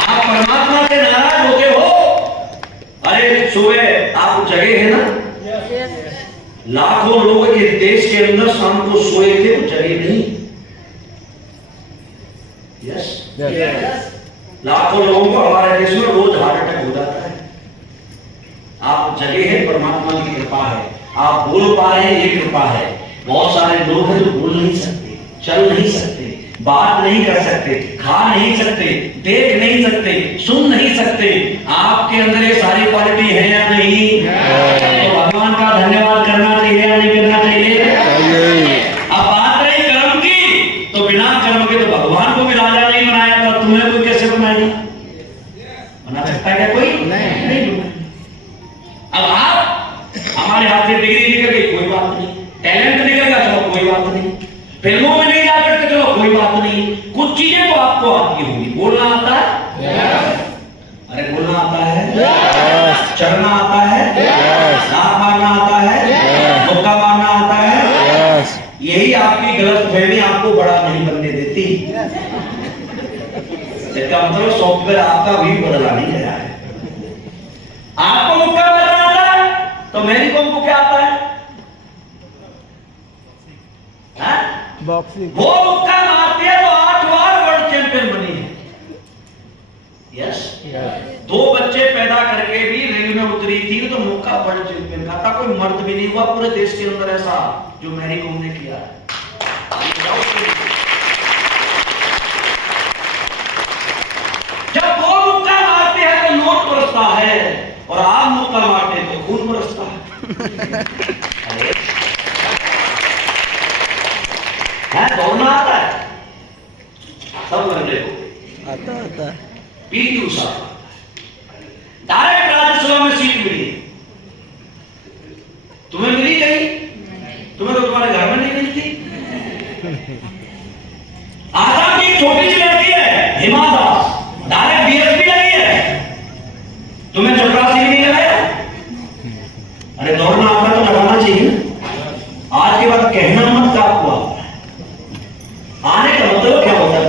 आप परमात्मा से नाराज होते हो? अरे सुबह आप जगे हैं ना, लाखों लोग इस देश के अंदर शाम को सोए थे, वो जगे नहीं। यस, लाखों लोगों को हमारे देश में रोज हार्ट अटैक हो जाता है। आप जगे हैं, परमात्मा की कृपा है। आप बोल पा रहे हैं, ये कृपा है। बहुत सारे लोग हैं जो बोल नहीं सकते, चल नहीं सकते, बात नहीं कर सकते, खा नहीं सकते, देख नहीं सकते, सुन नहीं सकते। आपके अंदर ये सारी क्वालिटी है या नहीं? तो भगवान का धन्यवाद करना चाहिए या नहीं करना चाहिए? अब बात रही कर्म की, तो बिना कर्म के तो भगवान को भी राजा नहीं बनाया था, तुम्हें कोई कैसे बनाएगा? बना सकता है क्या कोई? नहीं। अब आप हमारे हाथ से डिग्री निकल गई, कोई बात नहीं। टैलेंट निकल गया, चलो कोई बात नहीं। फिल्मों में नहीं जा सकते, चलो कोई बात नहीं। कुछ चीजें तो आपको आती होंगी। बोलना आता है? अरे बोलना आता है? चढ़ना आता है? लात मारना आता है? मुक्का मारना आता है? यही आपकी गलत फहमी आपको बड़ा नहीं बनने देती। इसका मतलब सॉफ्टवेयर आपका भी बदला नहीं गया है। आपको मुक्का मारना आता है तो मेरी कौन को क्या आता है? बॉक्सिंग। वो मुक्का मारती है तो 8 बार वर्ल्ड चैंपियन बनी है। यस। 2 बच्चे पैदा करके भी रिंग में उतरी थी तो मौका वर्ल्ड चैंपियन का था। कोई मर्द भी नहीं हुआ पूरे देश के अंदर ऐसा जो मैरी कॉम ने किया। जब वो मुक्का मारते हैं तो नोट बरसता है और आप मुक्का मारते हैं तो खून बरसता है। दौड़ना आता है सब लड़ने को आता पीटी उषा डायरेक्ट राज्यसभा में सीट मिली। तुम्हें मिली कहीं? तुम्हें तो तुम्हारे घर में नहीं मिली थी। आसाम की एक छोटी सी लड़की है हिमा दास, डायरेक्ट बीएसपी लगी है। तुम्हें चपरासी भी नहीं लगाया। अरे दौड़ना आता तो लगाना चाहिए ना। आज के बाद कहना मत क्या हुआ। आने का मतलब क्या होता है?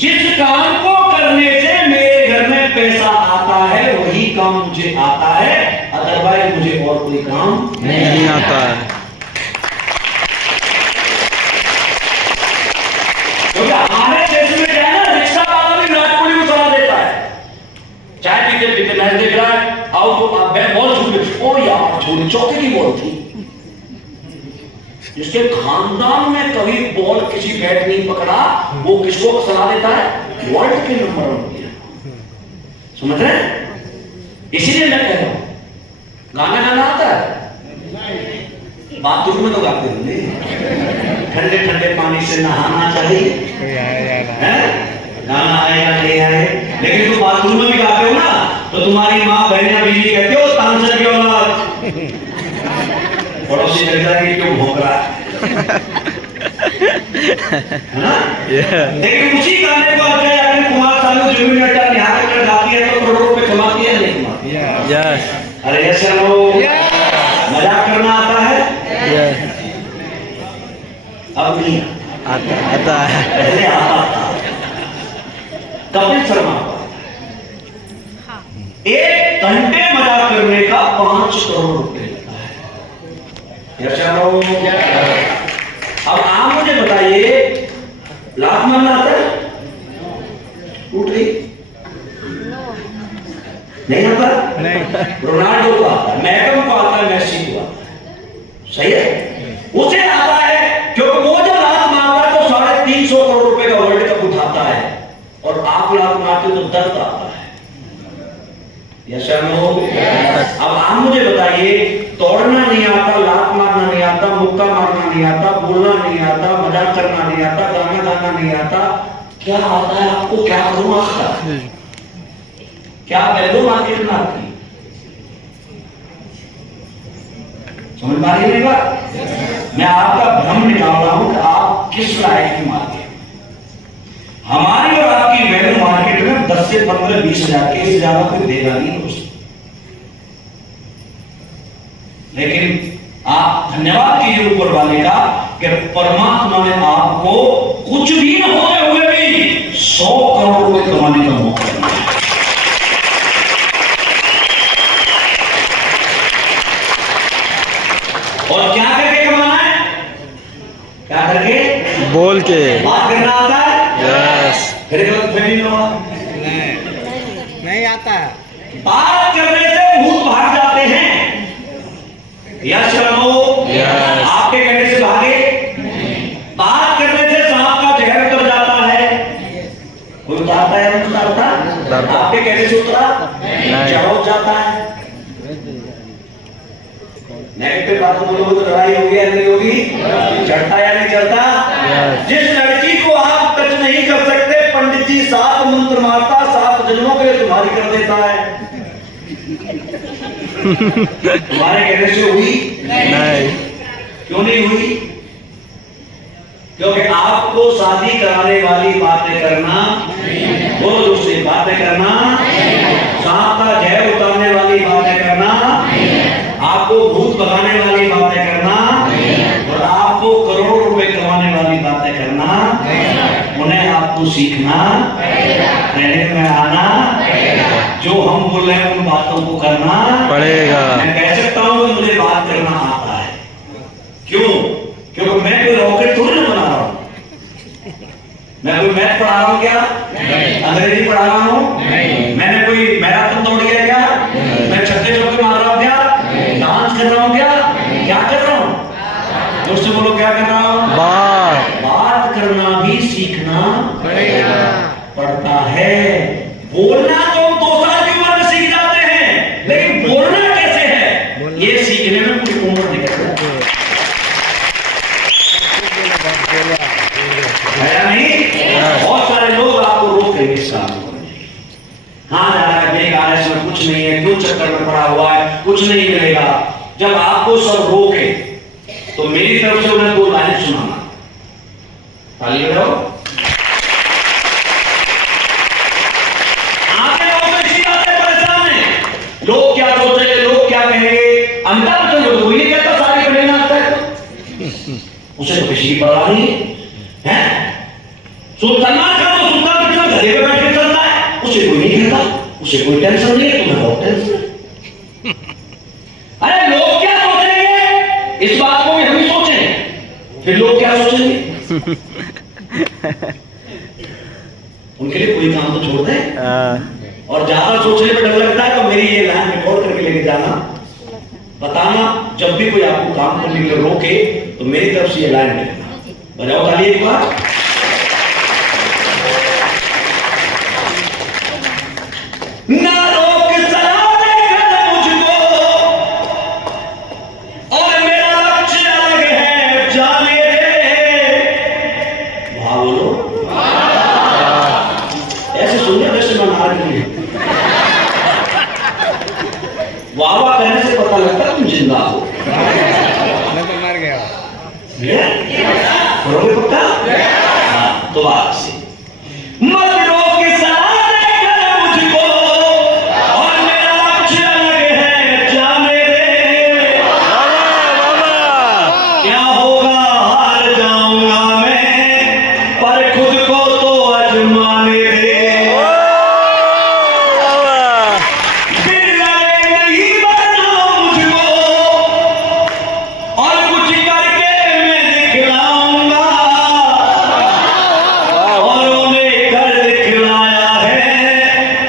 जिस काम को करने से मेरे घर में पैसा आता है वही काम मुझे आता है, अदरवाइज मुझे और कोई काम नहीं आता है। क्योंकि हमारे देश में क्या है ना, रिक्शा वाला भी विराट कोहली को सलाह देता है। चाय पीते पीते मैच देख रहा है, आउट तो आप बॉल छूट गई। ओ यार छोटी चौके की बॉल थी। जिसके खानदान में कभी बॉल किसी बैट नहीं पकड़ा वो किसको सलाह देता है? वर्ल्ड के नंबर 1। समझ रहे? इसीलिए मैं कह रहा हूं गाना गाना आता है। बाथरूम में तो गाते होंगे। ठंडे ठंडे पानी से नहाना चाहिए। गाना आएगा नहीं आए, लेकिन तुम बाथरूम में भी गाते हो ना तो तुम्हारी माँ बहनें बीवी कहते हो तानसेन की औलाद। पड़ोसी लगता है कि क्यों भौंक रहा है ना? लेकिन उसी गाने को अगर अपने कुमार सानू जुबिन नड्डा निहार कर गाती है तो करोड़ों रुपए कमाती है नहीं कमाती है? यस अरे ऐसे लोग मजाक करना आता है? यस अब नहीं आता है। पहले आता था। कपिल शर्मा 1 घंटे मजाक करने का 5 करोड़ रुपए लेता है। अब आप मुझे बताइए लात मारना आता है? उठ गई नहीं आता? नहीं। रोनाल्डो को आता है, मैकम को आता है, मेसी को आता है। सही है, उसे आता है क्योंकि वो जब लात मारता है तो 350 करोड़ रुपए का वर्ल्ड कप उठाता है और आप लात मारते तो दर्द आता है। यस या नो? अब आप मुझे बताइए दौड़ना नहीं आता, लात मारना नहीं आता, मुक्का मारना नहीं आता, बोलना नहीं आता, मजाक करना नहीं आता, गाना गाना नहीं आता, क्या आता है आपको? क्या करूं आता? क्या वैल्यू मार्केट में आती? समझ पा रही है बात? मैं आपका भ्रम निकाल रहा हूं कि आप किस लायक की मार्केट। हमारी और आपकी वैल्यू मार्केट में 10 से 15 20 हजार के इससे ज्यादा कोई देगा नहीं दोस्त। लेकिन आप धन्यवाद कीजिए ऊपर वाले का कि परमात्मा ने आपको कुछ भी न होते हुए भी 100 करोड़ रुपए कमाने का मौका दिया। और क्या करके कमाना है? क्या करके? बोल के बात करना आता है? यस फिर नहीं होगा। नहीं आता। बात करने से भूत भाग जाते हैं। यस या नो? Yes. आपके कहने से भागे? बात करने से सांप का जहर उतर जाता है। कोई उतारता है? नहीं उतारता? आपके कहने से उतरा? चढ़ जाता है। नेगेटिव बात बोलोगे तो लड़ाई होगी या नहीं होगी? चढ़ता या नहीं चढ़ता? जिस लड़की को आप टच नहीं कर सकते पंडित जी 7 मंत्र मारता 7 जन्मों के लिए तुम्हारी कर देता है। तुम्हारे कहने से हुई? नहीं। क्यों नहीं हुई? क्योंकि आपको शादी कराने वाली बातें करना, वो दूसरी बातें करना, सांप का जहर उतारने वाली बातें करना, आपको भूत भगाने वाली बातें करना और आपको करोड़ों रुपए कमाने वाली बातें करना, उन्हें आपको सीखना, ट्रेनिंग में आना, जो हम बोल रहे हैं उन बातों को करना पड़ेगा। मैं कह सकता हूँ कि मुझे बात करना आता है। क्यों? क्योंकि मैं कोई रॉकेट थोड़ी ना बना रहा हूँ। मैं कोई मैथ पढ़ा रहा हूँ क्या? अंग्रेजी पढ़ा रहा हूँ? बोलना तो 2 साल की उम्र में सीख जाते हैं, लेकिन बोलना कैसे है ये सीखने में पूरी उम्र निकल जाती है नहीं? बहुत सारे लोग आपको रोक देंगे इस काम को। हाँ जा रहा है, बेकार है, इसमें कुछ नहीं है, क्यों चक्कर में पड़ा हुआ है, कुछ नहीं मिलेगा। जब आपको सब रोके तो मेरी तरफ से उन्हें 2 लाइन सुनाना। ताली बजाओ। आगे लोग तो इसी बात से परेशान हैं, लोग क्या सोचेंगे, लोग क्या कहेंगे। अमिताभ बच्चन को कोई नहीं कहता सारी बड़े नाचता है, तो उसे तो किसी की परवाह नहीं है। सलमान खान तो सुल्तान पिक्चर गधे पे बैठ के चलता है, उसे कोई नहीं कहता, उसे कोई टेंशन नहीं है, तुम्हें बहुत टेंशन है। अरे लोग क्या सोचेंगे, इस बात को भी हम ही सोचें, फिर लोग क्या सोचेंगे। उनके लिए कोई काम तो छोड़ दे। और ज्यादा सोचने पर डर लगता है तो मेरी ये लाइन रिकॉर्ड करके लेके जाना, बताना जब भी कोई आपको काम करने के लिए रोके तो मेरी तरफ से ये लाइन लिखना। बजाओ ताली एक बार। ना रोक सलाह देकर मुझको, और मेरा लक्ष्य अलग है, जाने दे। वाह बोलो, ऐसे सुनिए जैसे मैं नार नहीं। वाह वाह कहने से पता लगता है तुम जिंदा हो। मैं तो मर गया। करोगे पक्का? हाँ, तो बात से मत रोक सलाह देकर मुझको, और मेरा लक्ष्य अलग है, जाने दे। क्या होगा हार जाऊंगा मैं, पर खुद को तो आजमाने दे। फिर लड़े नहीं बनना मुझको, और कुछ करके मैं दिखलाऊंगा। और उन्हें कर दिखलाया है,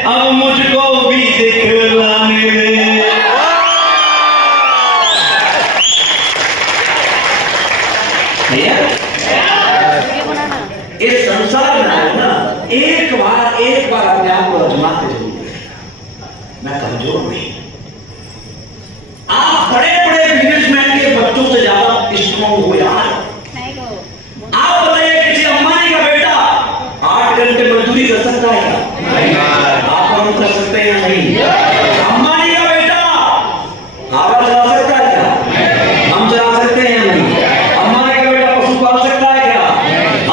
अब मुझको भी दिखलाने दे। भैया, इस संसार में आओ ना, एक बार अपने आप को आजमा के जरूर देखें। मैं कमजोर नहीं, आप बड़े बड़े बिजनेसमैन के बच्चों से ज्यादा स्ट्रॉन्ग हो यार। आप बताइए किसी अंबानी का बेटा 8 घंटे मजदूरी कर सकता है क्या? आप काम कर सकते हैं या नहीं? अंबानी का बेटा हवा चला सकता है क्या? हम चला सकते हैं या नहीं? अंबानी का बेटा पशु पाल सकता है क्या?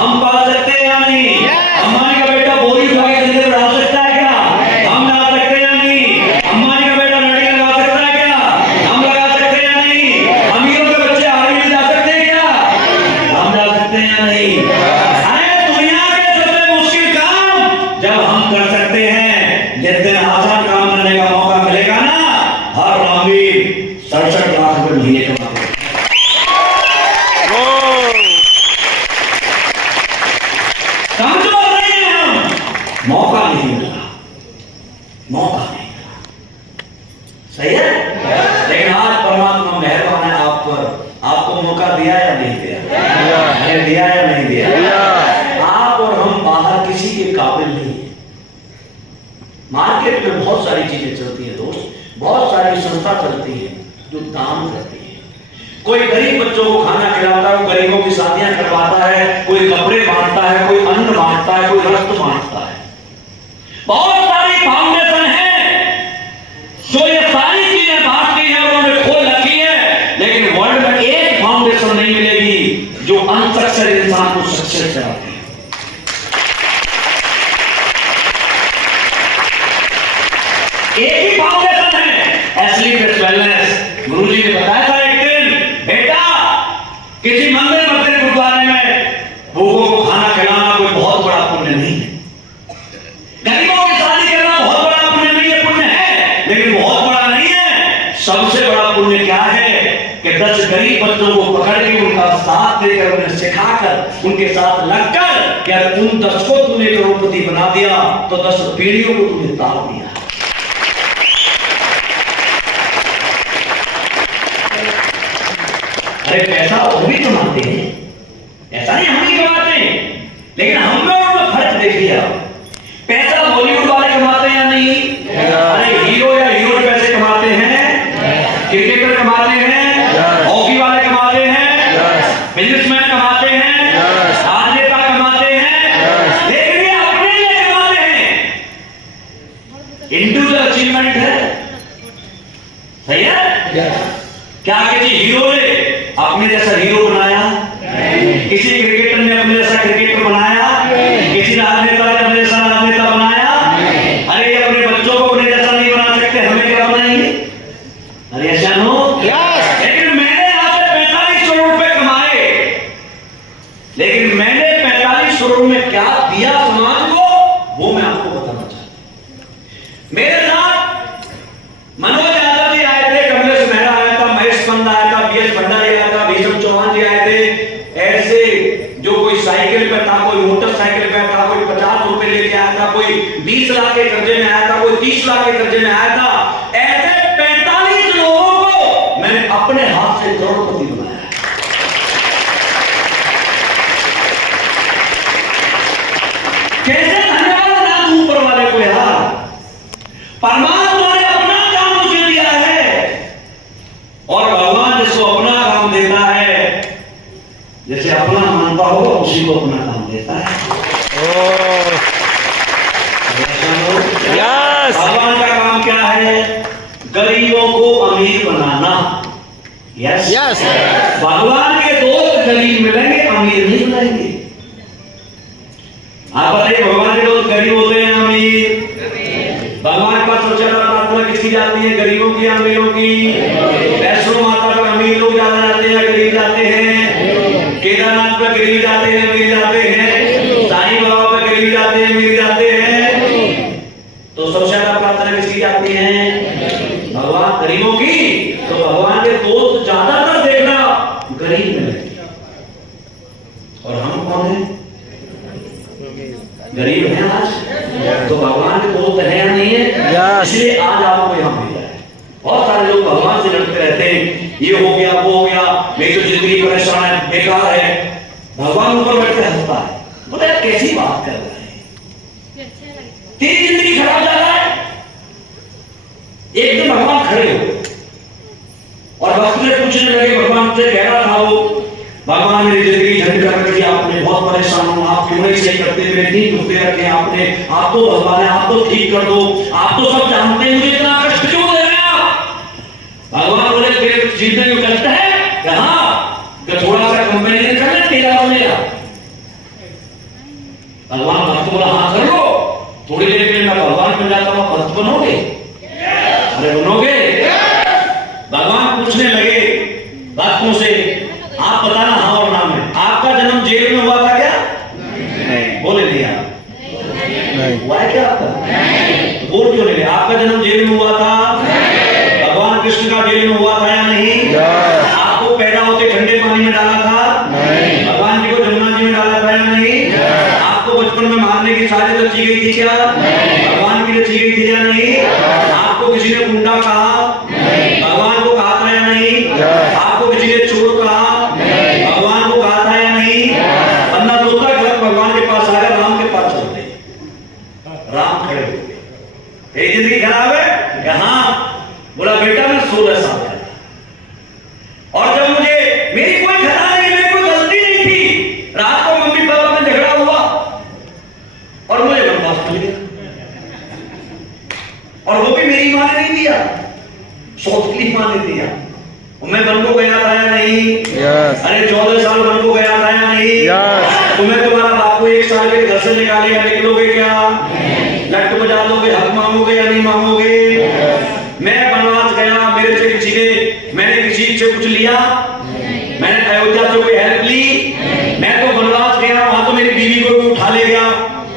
हम पाल सकते हैं या नहीं? अंबानी का बेटा बोरी उठा के धंधे बढ़ा सकता है क्या? हम लगा सकते हैं या नहीं? अंबानी का बेटा गाड़ी लगा सकता है क्या? हम लगा सकते हैं या नहीं? अमीरों के बच्चे आर्मी में जा सकते हैं क्या? हम जा सकते हैं या नहीं? अरे दुनिया के सबसे मुश्किल काम जब हम कर सकते हैं, जिस दिन आसान काम करने का मौका मिलेगा ना, हर रामवीर 67 लाख रुपए महीने कमाते हैं। कमजोर नहीं हैं हम, मौका नहीं मिला, मौका नहीं मिला। सही है? लेकिन आज परमात्मा मेहरबान है आप पर, आपको मौका दिया या नहीं दिया? दिया या नहीं दिया? आप और हम बाहर किसी के काबिल नहीं है। मार्केट में बहुत सारी चीजें चलती हैं दोस्त, बहुत सारी संस्था चलती है जो दान करती है। कोई गरीब बच्चों को खाना खिलाता है, गरीबों की शादियां करवाता है, कोई कपड़े बांटता है, कोई अन्न बांटता है, कोई रक्त बांटता है। बहुत सारी फाउंडेशन है जो ये सारी चीजें बांटती है, उन्होंने खोल रखी है, लेकिन वर्ल्ड में एक फाउंडेशन नहीं मिलेगी जो अनसक्सेस इंसान को सक्सेस कराती है। एक ही फाउंडेशन है, एस्लीप वेलनेस। गुरुजी ने बताया था एक दिन, बेटा किसी मंदिर गुरुद्वारे में भूखों को खाना खिलाना कोई बहुत बड़ा पुण्य नहीं है, गरीबों की शादी करना बहुत बड़ा पुण्य नहीं है, पुण्य है लेकिन बहुत बड़ा नहीं है। सबसे बड़ा पुण्य क्या है कि 10 गरीब बच्चों को पकड़ के उनका साथ देकर, उन्हें सिखाकर, उनके साथ लगकर, क्या उन 10 को तूने करोड़पति बना दिया तो 10 पीढ़ियों को तूने तार दिया। अरे पैसा वो भी कमाते हैं, ऐसा नहीं हम ही कमाते हैं, लेकिन हम लोगों में फर्क देखिए। पैसा बॉलीवुड वाले कमाते इंडिविजुअल अचीवमेंट है, सही है। क्या किसी हीरो ने अपने जैसा हीरो बनाया? किसी क्रिकेटर ने अपने जैसा क्रिकेटर बनाया? किसी राजनेता ने अपने जैसा राजनेता बनाया? अरे अपने बच्चों को अपने जैसा नहीं बना सकते, हमें क्या बनाएंगे? अरे ऐसा नो। लेकिन मैंने आज 45 करोड़ रुपए कमाए, लेकिन मैंने 45 करोड़ में क्या दिया समाज को, वो मैं आपको बताना चाहता हूं। मेरे साथ मनोज यादव जी आए थे, कमलेश मेहरा आया था, महेश पंत आया था, बीएस भंडारी आया था, भीषम चौहान जी आए थे। ऐसे जो कोई साइकिल पे था, कोई मोटरसाइकिल पे था, कोई 50 रुपए लेके आया था, कोई 20 लाख के कर्जे में आया था, कोई 30 लाख के कर्जे में आया था। ऐसे 45 लोगों को मैंने अपने हाथ से करोड़पति बनाया। कैसे धन्यवाद ना दूं ऊपर वाले को यार। परमात्मा ने अपना काम मुझे दिया है, और भगवान जिसको अपना काम देता है, जैसे अपना मानता हो उसी को अपना काम देता है। यस। भगवान का काम क्या है? गरीबों को अमीर बनाना। Yes yes. भगवान के दोस्त गरीब मिलेंगे, अमीर नहीं मिलेंगे। आप बताइए, भगवान के दोस्त गरीब होते हैं अमीर? भगवान के पास सबसे ज्यादा प्रार्थना किसकी जाती है? गरीबों की, अमीरों की? वैष्णो माता पर अमीर लोग ज्यादा जाते हैं, गरीब जाते हैं? केदारनाथ पर गरीब जाते हैं, अमीर जाते हैं? साईं बाबा पर गरीब जाते हैं, अमीर जाते हैं? तो सबसे ज्यादा प्रार्थना किसकी जाती है? भगवान गरीबों की। तो भगवान के दोस्त ज्यादातर देखना गरीब मिलेंगे। और हम कौन हैं? गरीब हैं आज। तो भगवान के दोस्त है या नहीं है? इसलिए आज आपको यहाँ मिला है। बहुत सारे लोग भगवान से लड़ते रहते हैं, ये हो गया, वो हो गया, मेरी तो जिंदगी परेशान है, बेकार है। भगवान ऊपर बैठ के हंसता है, बोले यार कैसी बात कर रहा है, तेरी जिंदगी खराब जा रहा है। एक दिन भगवान खड़े हो और भक्त ने पूछने लगे, भगवान से कह रहा था वो, भगवान मेरी जिंदगी झंड कर रखी, आपने बहुत परेशान हूं, आप क्यों नहीं सही करते, मेरे नींद टूटे रखे आपने, आप तो भगवान है, आप तो ठीक कर दो, आप तो सब जानते हैं, मुझे इतना कष्ट क्यों दे रहे हैं आप? भगवान बोले तेरे जिंदगी में कष्ट है? हाँ, तो थोड़ा सा कंपेरिजन कर ले तेरा और मेरा। भगवान भक्त बोला हाँ कर लो, थोड़ी देर के लिए मैं भगवान बन जाता हूँ, भक्त बनोगे? अरे बनोगे? भगवान पूछने लगे भक्तों से, आप बताना हाँ और ना में, आपका जन्म जेल में हुआ था क्या? नहीं। बोले नहीं आप? नहीं। हुआ है क्या आपका? नहीं। बोल क्यों नहीं? आपका जन्म जेल में हुआ था? नहीं। भगवान कृष्ण का जेल में हुआ था या नहीं? आपको पैदा होते ठंडे पानी में डाला था? नहीं। भगवान जी को जमुना जी में डाला था या नहीं? आपको बचपन में मारने की साजिश रची गई थी क्या? भगवान की रची गई थी या नहीं? आपको किसी ने गुंडा कहा? भगवान को कहा था या नहीं? आपको किसी ने चोर कहा? भगवान को कहा था या नहीं? अन्ना दोस्ता घर भगवान के पास आ गया, राम के पास चलते, राम खड़े हो गए, तेरी जिंदगी खराब है? कहाँ? बोला बेटा मैं 16 साल का था और जब मुझे मेरी कोई खता नहीं, मेरी कोई गलती नहीं थी, रात को मम्मी पापा में झगड़ा हुआ और मुझे वनवास मिल गया, और वो भी मेरी मां ने नहीं दिया, सौतली मां ने दिया। मैं वन को गया था या नहीं? अरे 14 साल वन को गया था या नहीं? तुम्हें तुम्हारा बापू 1 साल के घर से निकालेगा, निकलोगे क्या? लट बजा दोगे, हक मांगोगे या नहीं मांगोगे? मैं वनवास गया, मेरे से किसी ने, मैंने किसी से कुछ लिया? मैंने अयोध्या से कोई हेल्प ली? मैं तो वनवास गया, वहां तो मेरी बीवी को भी उठा ले गया,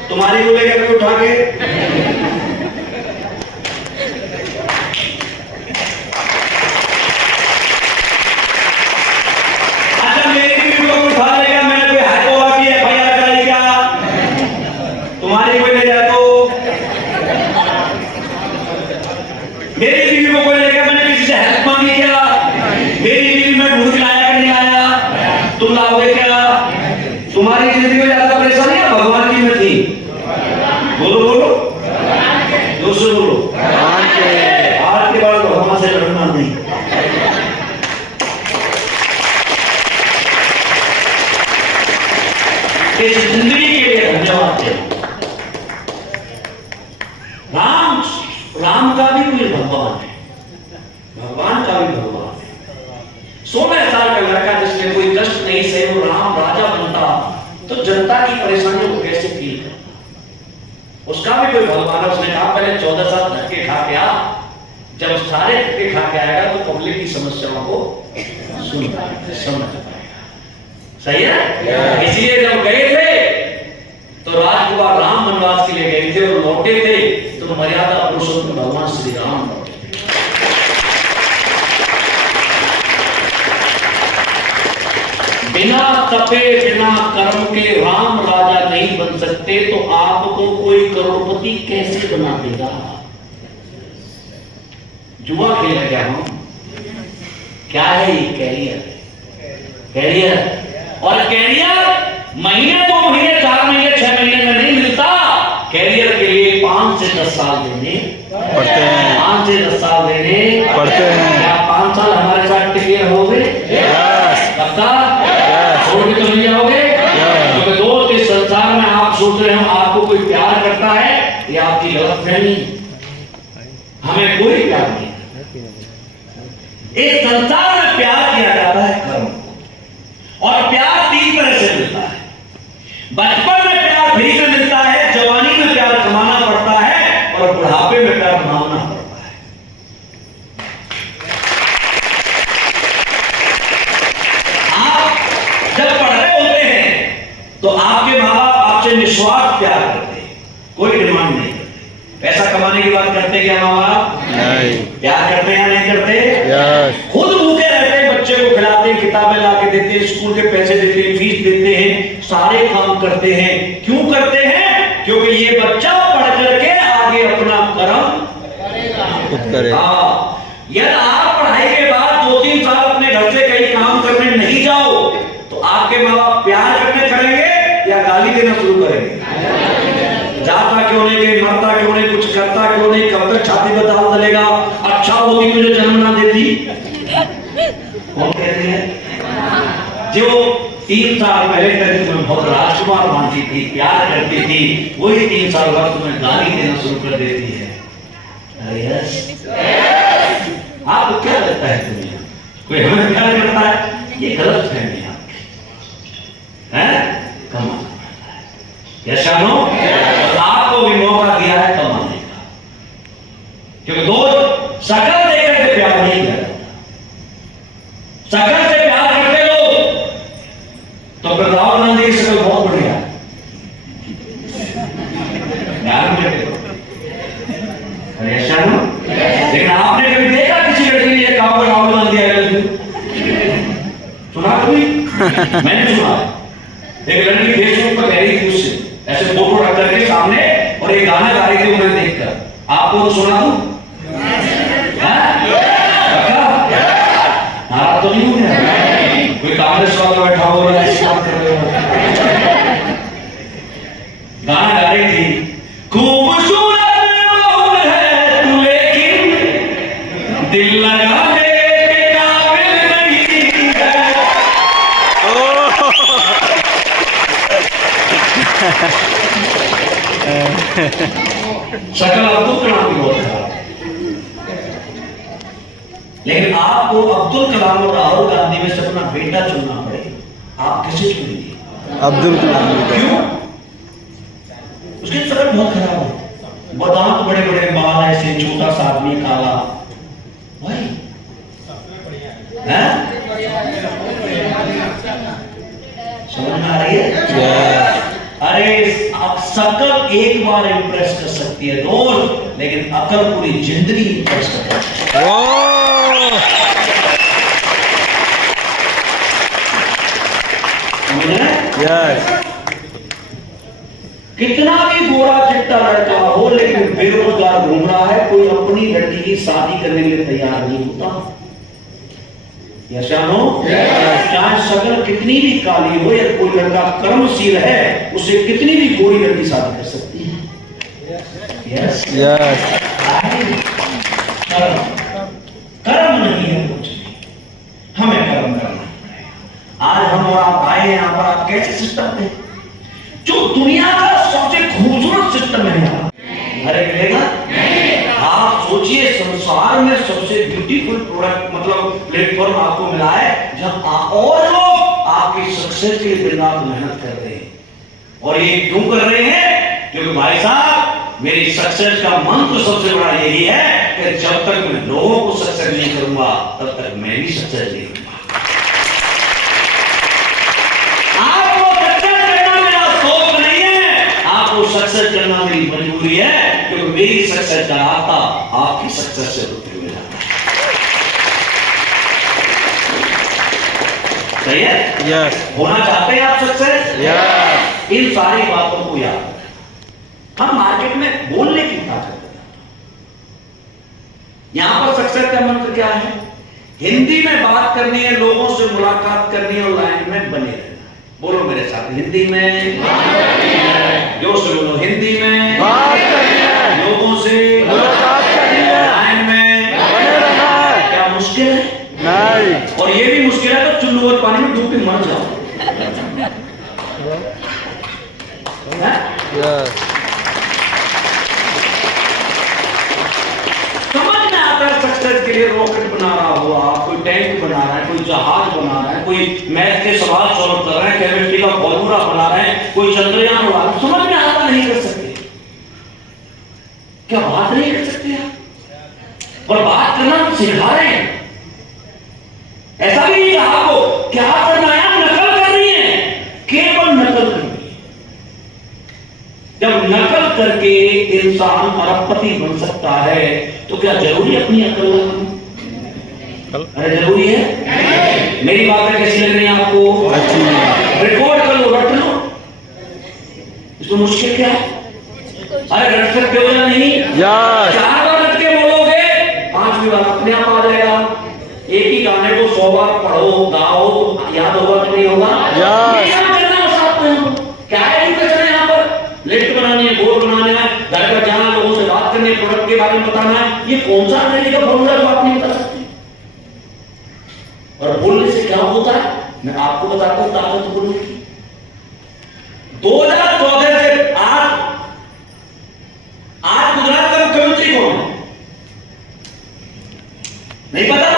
तुम्हारी को ले गया कोई उठा के? तुम्हारी कोई ले जाए तो? मेरी बीवी को कोई ले गया, मैंने किसी से हेल्प मांगी क्या? मेरी बीवी में ढूंढ के लाया कि नहीं लाया? तुम लाओगे क्या? तुम्हारी जिंदगी में ज्यादा परेशानी है भगवान की में थी? बोलो बोलो, जोर से बोलो। आज के बाद भगवान से लड़ना नहीं। इस जिंदगी के लिए धन्यवाद। राम राम का भी कोई भगवान है, भगवान का भी भगवान है। 16 साल का लड़का जिसने कोई कष्ट नहीं सहे वो राम राजा बनता तो जनता की परेशानियों को कैसे फील करता। उसका भी कोई भगवान है। उसने कहा पहले 14 साल धक्के खा के आ, जब सारे धक्के खा के आएगा तो पब्लिक की समस्याओं को समझ पाएगा। सही है? इसलिए जब गए थे तो राजकुमार राम वनवास के लिए गए थे और लौटे थे तो मर्यादा पुरुषोत्तम भगवान श्री राम लौटे थे। बिना तपे बिना कर्म के राम राजा नहीं बन सकते तो आपको कोई करोड़पति कैसे बना देगा? जुआ खेल रहे हम, क्या है ये? Career, career. और कैरियर महीने 2 महीने 4 महीने 6 महीने में नहीं मिलता। कैरियर के लिए 5 से 10 साल देने पड़ते हैं, 5 से 10 साल देने पड़ते हैं। क्या 5 साल हमारे साथ टिके रहोगे? पक्का? छोड़ के तो नहीं जाओगे? क्योंकि दोस्त इस संसार में आप सोच रहे हो आपको कोई प्यार करता है, ये आपकी गलतफहमी। हमें कोई प्यार नहीं। इस संसार में प्यार किया जाता है कर्म, और प्यार 3 तरह से मिलता है। बचपन में प्यार फ्री में मिलता है, जवानी में प्यार कमाना पड़ता है, और बुढ़ापे में प्यार मांगना पड़ता है। आप जब पढ़ रहे होते हैं तो आपके माँ बाप आपसे निस्वार्थ प्यार करते हैं, कोई डिमांड नहीं करते। पैसा कमाने की बात करते क्या माँ बाप? नहीं। प्यार करते हैं या नहीं करते? यस। खुद भूखे रहते हैं, बच्चे को खिलाते हैं, किताबें ला के देते हैं, स्कूल के पैसे देते हैं, फीस देते हैं, सारे काम करते हैं। क्यों करते हैं? क्योंकि ये बच्चा पढ़ करके आगे अपना कर्म करेगा। यदि आप पढ़ाई के बाद 2-3 साल अपने घर से कहीं काम करने नहीं जाओ तो आपके माँ बाप प्यार करने करेंगे या गाली देना शुरू करेंगे? जाता क्यों नहीं, कहीं मरता क्यों नहीं, कुछ करता क्यों नहीं, कब तक छाती पर दाल डलेगा, अच्छा होती मुझे जन्म ना देती। कौन कहते हैं? जो 3 साल पहले तक तुम्हें बहुत राजकुमार मानती थी, प्यार करती थी, वही 3 साल बाद तुम्हें गाली देना शुरू कर देती है। यस। आपको क्या लगता है दुनिया कोई हमें प्यार करता है? ये गलत फहमी है आपकी, है? कमाना पड़ता है। ऐसा नो? आपको भी मौका दिया है कमाने का, क्योंकि दोस्त शकल देकर के प्यार नहीं किया जाता। शकल से प्यार करते लोग तो फिर राहुल गांधी की शकल बहुत बढ़िया है। ऐसा नो? लेकिन आपने कभी देखा किसी लड़की ने ये कहा Rahul Gandhi I love you? सुना कभी? मैंने सुना। एक लड़की फेसबुक पर कह रही थी उससे, ऐसे फोटो रख करके सामने, और एक गाना गा रही थी उन्हें देखकर। आपको तो सुना दूं? नाराज तो नहीं हो गया? कोई कांग्रेस वाला बैठा हो रहा है इस बात कर रहे हो? गाना गा रही थी, खूबसूरत बहुत है तू लेकिन दिल लगाने के काबिल नहीं है। शकल अब्दुल कलाम की बहुत खराब, लेकिन आपको अब्दुल कलाम और राहुल गांधी में से अपना बेटा चुनना पड़े, आप किसे चुनेंगे? अब्दुल कलाम। क्यों? उसकी शकल बहुत खराब है, दांत बड़े बड़े, बाल ऐसे, छोटा सा आदमी, काला भाई है? समझ में आ रही है? अरे आप शकल एक बार इंप्रेस कर सकती है दोस्त, लेकिन अकल पूरी जिंदगी इंप्रेस कर सकती है। यस। कितना भी गोरा चिट्टा लड़का हो लेकिन बेरोजगार घूम रहा है, कोई अपनी लड़की की शादी करने के लिए तैयार नहीं होता। चाहे शकल कितनी भी काली हो, या कोई लड़का कर्मशील है, उसे कितनी भी गोरी लड़की शादी कर सकती है। Yes yes. कर्म नहीं है कुछ नहीं, हमें कर्म करना है। आज हम और आप आए यहाँ पर, आप कैसे सिस्टम में, जो दुनिया का सबसे खूबसूरत सिस्टम है, अरे मिलेगा? आप सोचिए संसार में सबसे ब्यूटीफुल प्रोडक्ट मतलब प्लेटफॉर्म आपको मिला है जहां और लोग आपकी सक्सेस के लिए दिन रात मेहनत कर रहे हैं। और ये क्यों कर रहे हैं? क्योंकि भाई साहब मेरी सक्सेस का मंत्र सबसे बड़ा यही है कि जब तक मैं लोगों को सक्सेस नहीं करूंगा तब तक मैं भी सक्सेस नहीं करूंगा। आपको सक्सेस करना मेरा शौक नहीं है, आपको सक्सेस करना मेरी मजबूरी है, क्योंकि मेरी सक्सेस का रास्ता आपकी सक्सेस से होते हुए जाता है। सही है? यस होना चाहते हैं आप सक्सेस? यस इन सारी बातों को याद रखें। हम मार्केट में बोलने की ताकत है। यहां पर सक्सेस का मंत्र क्या है? हिंदी में बात करनी है, लोगों से मुलाकात करनी है और लाइन में बने रहना है। बोलो मेरे साथ, हिंदी में जोर से बोलो, हिंदी में बात करनी है, लोगों से मुलाकात करनी है, लाइन में बने रहना है। क्या मुश्किल है? नहीं और ये भी मुश्किल है तो चुल्लू और पानी में डूब के मर जाओ। हैं? यस समझ में आता है सक्सेस के लिए रॉकेट बना रहा हुआ, कोई टैंक बना रहा है, कोई जहाज बना रहा है, कोई मैथ के सवाल सॉल्व कर रहा है, केमिस्ट्री का फॉर्मूला बना रहा है, कोई चंद्रयान उड़ा रहा है। समझ में आता नहीं कर सकते? क्या बात नहीं कर सकते आप? और बात करना तो सिखा रहे हैं। ऐसा भी नहीं कहा आपको क्या करना है, आप नकल कर रही है, केवल नकल करनी है। जब नकल करके इंसान अरबपति बन सकता है तो क्या जरूरी अपनी अकल लगाना? अरे जरूरी है? मेरी बातें कैसी लग रही है आपको? रिकॉर्ड कर लो, रट लो। इसमें मुश्किल क्या है? अरे रट सकते हो या नहीं? यस 4 बार रट के बोलोगे, 5वीं बार अपने आप आ जाएगा। एक ही गाने को 100 बार पढ़ो गाओ तो याद होगा कि नहीं होगा? यस क्या है एजुकेशन है? यहाँ पर लिस्ट बनानी है, बोर्ड बनाना है, घर पर जाना, लोगों से बात करनी है, प्रोडक्ट के बारे में बताना है। ये कौन सा अंग्रेजी का फॉर्मूला जो आप नहीं बता सकते? और बोलने से क्या होता है मैं आपको बताता हूँ ताकत बोलने की। 2014 से आज गुजरात का मुख्यमंत्री कौन है? नहीं पता?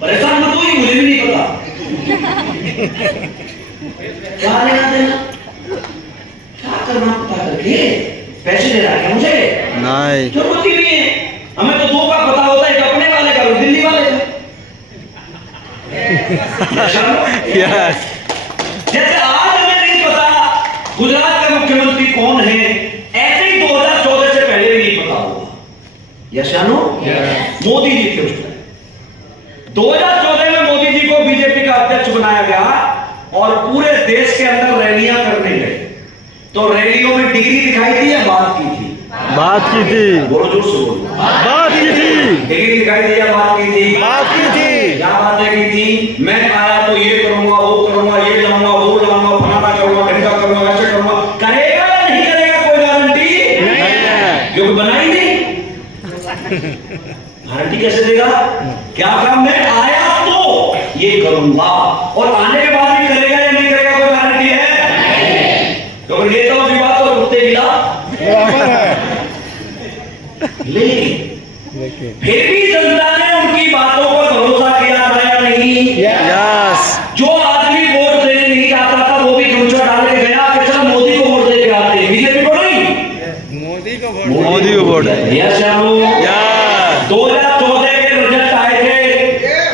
परेशान मत होइए, मुझे भी नहीं पता। क्या लेना देना? क्या करना पता करके पैसे दे रहा है मुझे? नहीं जरूरत ही नहीं है। हमें तो 2 का पता होता है, एक अपने वाले का और दिल्ली वाले का। यस जैसे आज हमें नहीं पता गुजरात का मुख्यमंत्री कौन है, ऐसे ही 2014 से पहले भी नहीं पता होगा। यस या नो? मोदी जी थे उस टाइम। 2014 में मोदी जी को बीजेपी का अध्यक्ष बनाया गया और पूरे देश के अंदर रैलियां करने गए। तो रैलियों में डिग्री दिखाई थी या बात की थी? बात की थी, बोलो जोर से बोलो। बात की थी, डिग्री दिखाई दी या बात की थी? बात की थी। क्या बातें की थी? मैं आया तो ये करूंगा, वो करूंगा, ये लाऊंगा, वो लाऊंगा, फलाना करूंगा, ढंगा करूंगा, ऐसे करूंगा। करेगा या नहीं करेगा? कोई गारंटी नहीं है, क्योंकि बनाई नहीं। गारंटी कैसे देगा? क्या काम मैं आया तो ये करूंगा और आने के बाद भी करेगा या नहीं करेगा? कोई गारंटी है? क्योंकि नेताओं की बात और कुत्ते गिला बराबर है। लेकिन फिर भी जनता ने उनकी बातों पर भरोसा किया था या नहीं? यस जो आदमी वोट देने नहीं जाता था वो भी गुंजा डाल के गया कि चल मोदी को वोट दे के आते हैं, बीजेपी को नहीं। मोदी को मोदी को वोट दे। यस या नो? यस 2014 के रिजल्ट आए थे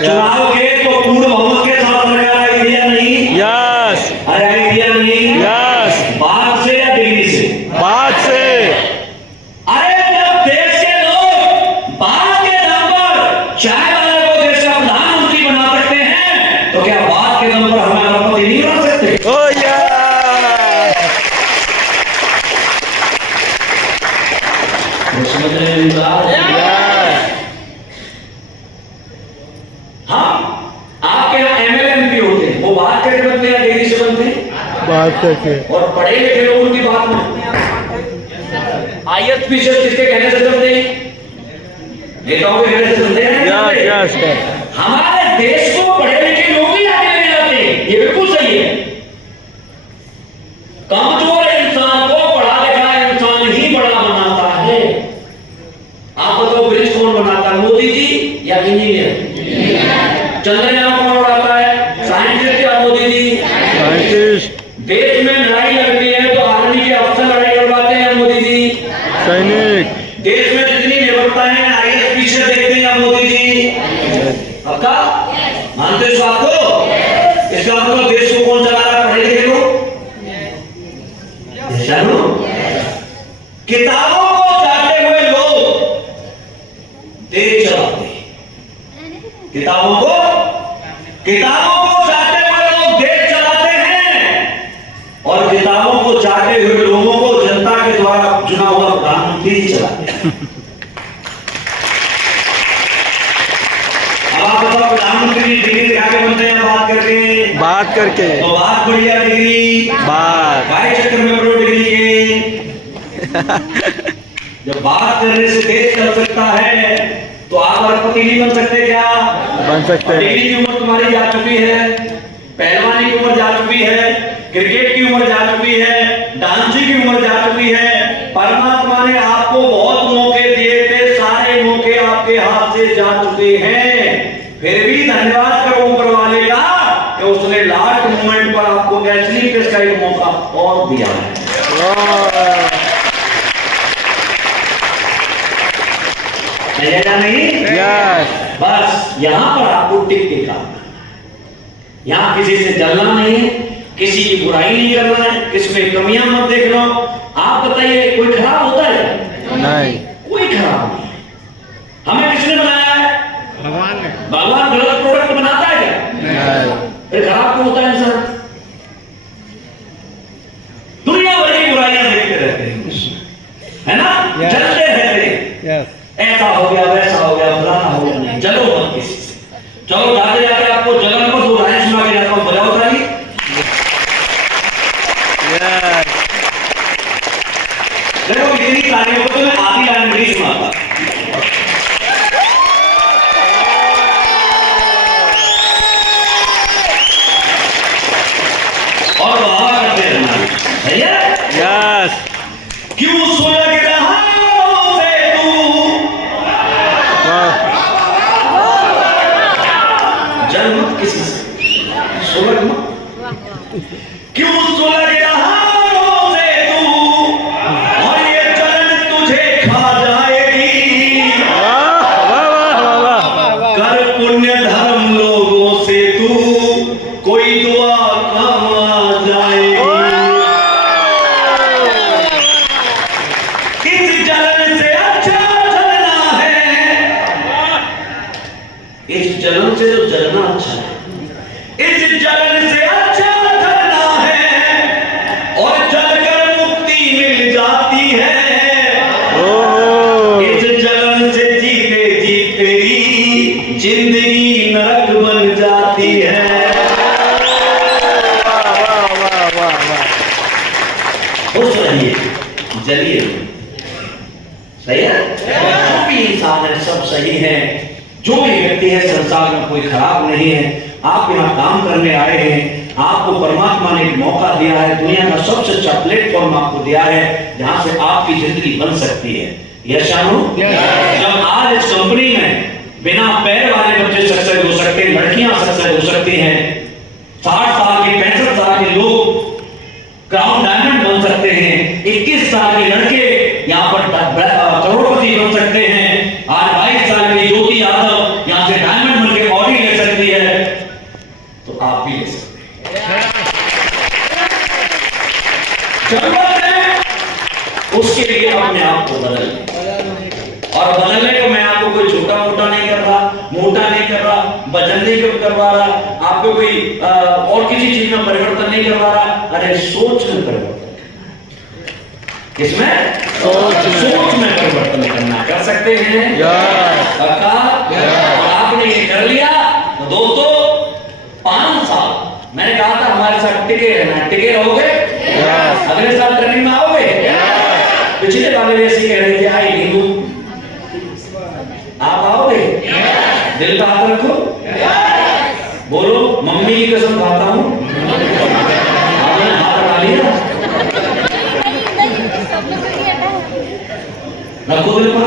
चुनाव के, तो पूर्ण बहुमत के साथ सरकार आई थी या नहीं? यस अरे आई थी या नहीं? यस बात से या दिल्ली से? बात से। अरे जब देश के लोग बात के दम पर चाय वाले को देश का प्रधानमंत्री बना सकते हैं तो क्या बात के दम पर हमें अरबपति नहीं बना सकते? ओ यस समझ रहे हैं बात? हम आपके यहाँ एमएलए एमपी होते हैं, वो बात करके बनते हैं या डिग्री से बनते हैं? बात करके। और पढ़े लिखे लोग उनकी बात मानते हैं। आईएएस किसके कहने से चलते हैं? नेताओं के कहने से चलते हैं। यस यस हमारे देश को पढ़े लिखे लोग ही आगे लेके जाते हैं, ये बिल्कुल सही है। कमजोर इंसान को पढ़ा लिखा इंसान ही बड़ा बनाता है। आप बताओ ब्रिज कौन मोदी जी या इंजीनियर? चंद्रयान कौन उड़ाता है? साइंटिस्ट या मोदी जी? साइंटिस्ट। देश में लड़ाई लगती है तो आर्मी के अफसर लड़ाई करवाते हैं या मोदी जी? सैनिक। देश में जितनी निरंतरता है आईएएस पीछे देखते हैं या मोदी जी? पक्का मानते हो इस बात को? इसका मतलब देश को कौन चला रहा है? पढ़े लिखे लोग? किताबों को चाहते हुए लोग देश चलाते हैं। किताबों को चाहते हुए लोग देश चलाते हैं और किताबों को चाहते हुए लोगों को जनता के द्वारा चुना हुआ प्रधानमंत्री ही चलाते हैं। अब आप बताओ प्रधानमंत्री डिग्री आगे बनते हैं बात करके तो बात बढ़िया डिग्री बात काय चक्कर में बड़ो डिग्री के जब बात करने से देश चल सकता है तो आप अरबपति नहीं बन सकते क्या? बन सकते हैं। डिग्री की उम्र तुम्हारी जा चुकी है, पहलवानी की उम्र जा चुकी है, क्रिकेट की उम्र जा चुकी है, डांसिंग की उम्र जा चुकी है। परमात्मा ने आपको बहुत मौके दिए थे, सारे मौके आपके हाथ से जा चुके हैं, फिर भी धन्यवाद करो ऊपर वाले का कि उसने लास्ट मोमेंट पर आपको एसली प्रेस का एक मौका और दिया है। नहीं यस। बस यहाँ पर आपको टिक के काम करना है। यहाँ किसी से जलना नहीं है, किसी की बुराई नहीं करना है, किसमें कमियां मत देख लो। आप बताइए कोई खराब होता है? नहीं, कोई खराब नहीं। हमें किसने बनाया है? भगवान ने। भगवान गलत प्रोडक्ट बनाता है क्या? नहीं। फिर खराब क्यों होता है इंसान? दुनिया भर की बुराइयां देखते रहते हैं, है ना? Yes. जलते रहते हैं। यस। ऐसा हो गया, वैसा हो गया, फलाना हो गया। नहीं, चलो मत किसी से। चलो जाते जाते आपको जलन को 2 लाइन सुना के जाता हूं, बजाओ ताली। यस। देखो इतनी तालियों को तो मैं आधी लाइन में नहीं सुनाता। और बाबा करते रहना, सही है? यस। क्यों सुलग रहा से तू? जल मत किसी से, सुलग मत। क्यों सुलग रहा से तू और ये जलन तुझे खा जाएगी। कर पुण्य धर्म लोगों से तू कोई दुआ काम आ जाएगी। इस जलन से अच्छा जलना है, इस जलन से तो जलना अच्छा है। इस जलन से अच्छा जलना है और जलकर मुक्ति मिल जाती है। इस जलन से जीते जीते ही जिंदगी नरक बन जाती है। खुश रहिए, जलिए। सही है? जो भी इंसान है सब सही है, जो भी व्यक्ति है संसार में कोई खराब नहीं है। आप यहाँ काम करने आए हैं, आपको परमात्मा ने एक मौका दिया है, दुनिया का सबसे अच्छा प्लेटफॉर्म आपको दिया है जहाँ से आपकी जिंदगी बन सकती है। यस शानू? जब आज इस कंपनी में बिना पैर वाले बच्चे सक्सेस हो सकते हैं, लड़कियां सक्सेस हो सकती हैं, 60 साल के 65 साल के लोग क्राउन डायमंड बन सकते हैं, 21 साल के लड़के यहाँ पर करोड़पति बन सकते हैं, आज 22 साल की ज्योति यादव यहाँ से डायमंड बन के ऑडी ले सकती है, तो आप भी ले सकते हैं। जरूरत है उसके लिए अपने आप को बदलने, और बदलने को मैं आपको कोई छोटा मोटा नहीं कर रहा, मोटा नहीं कर रहा, वजन नहीं करवा रहा, आपको कोई और किसी चीज में परिवर्तन नहीं करवा रहा। अरे सोच में परिवर्तन करना। किसमें? सोच में परिवर्तन करना। कर सकते हैं? काका, आपने ये कर लिया तो दोस्तों 5 साल मैंने कहा था हमारे साथ टिके रहना। टिके रहोगे? अगले साल ट्रेनिंग में आओगे? पिछले वाले भी ऐसे कह रहे थे आई नहीं हूं, आप आओगे? दिल का हाथ रखो, बोलो मम्मी की कसम खाता हूं। आपने हाथ हटा लिया, रखो दिल पर,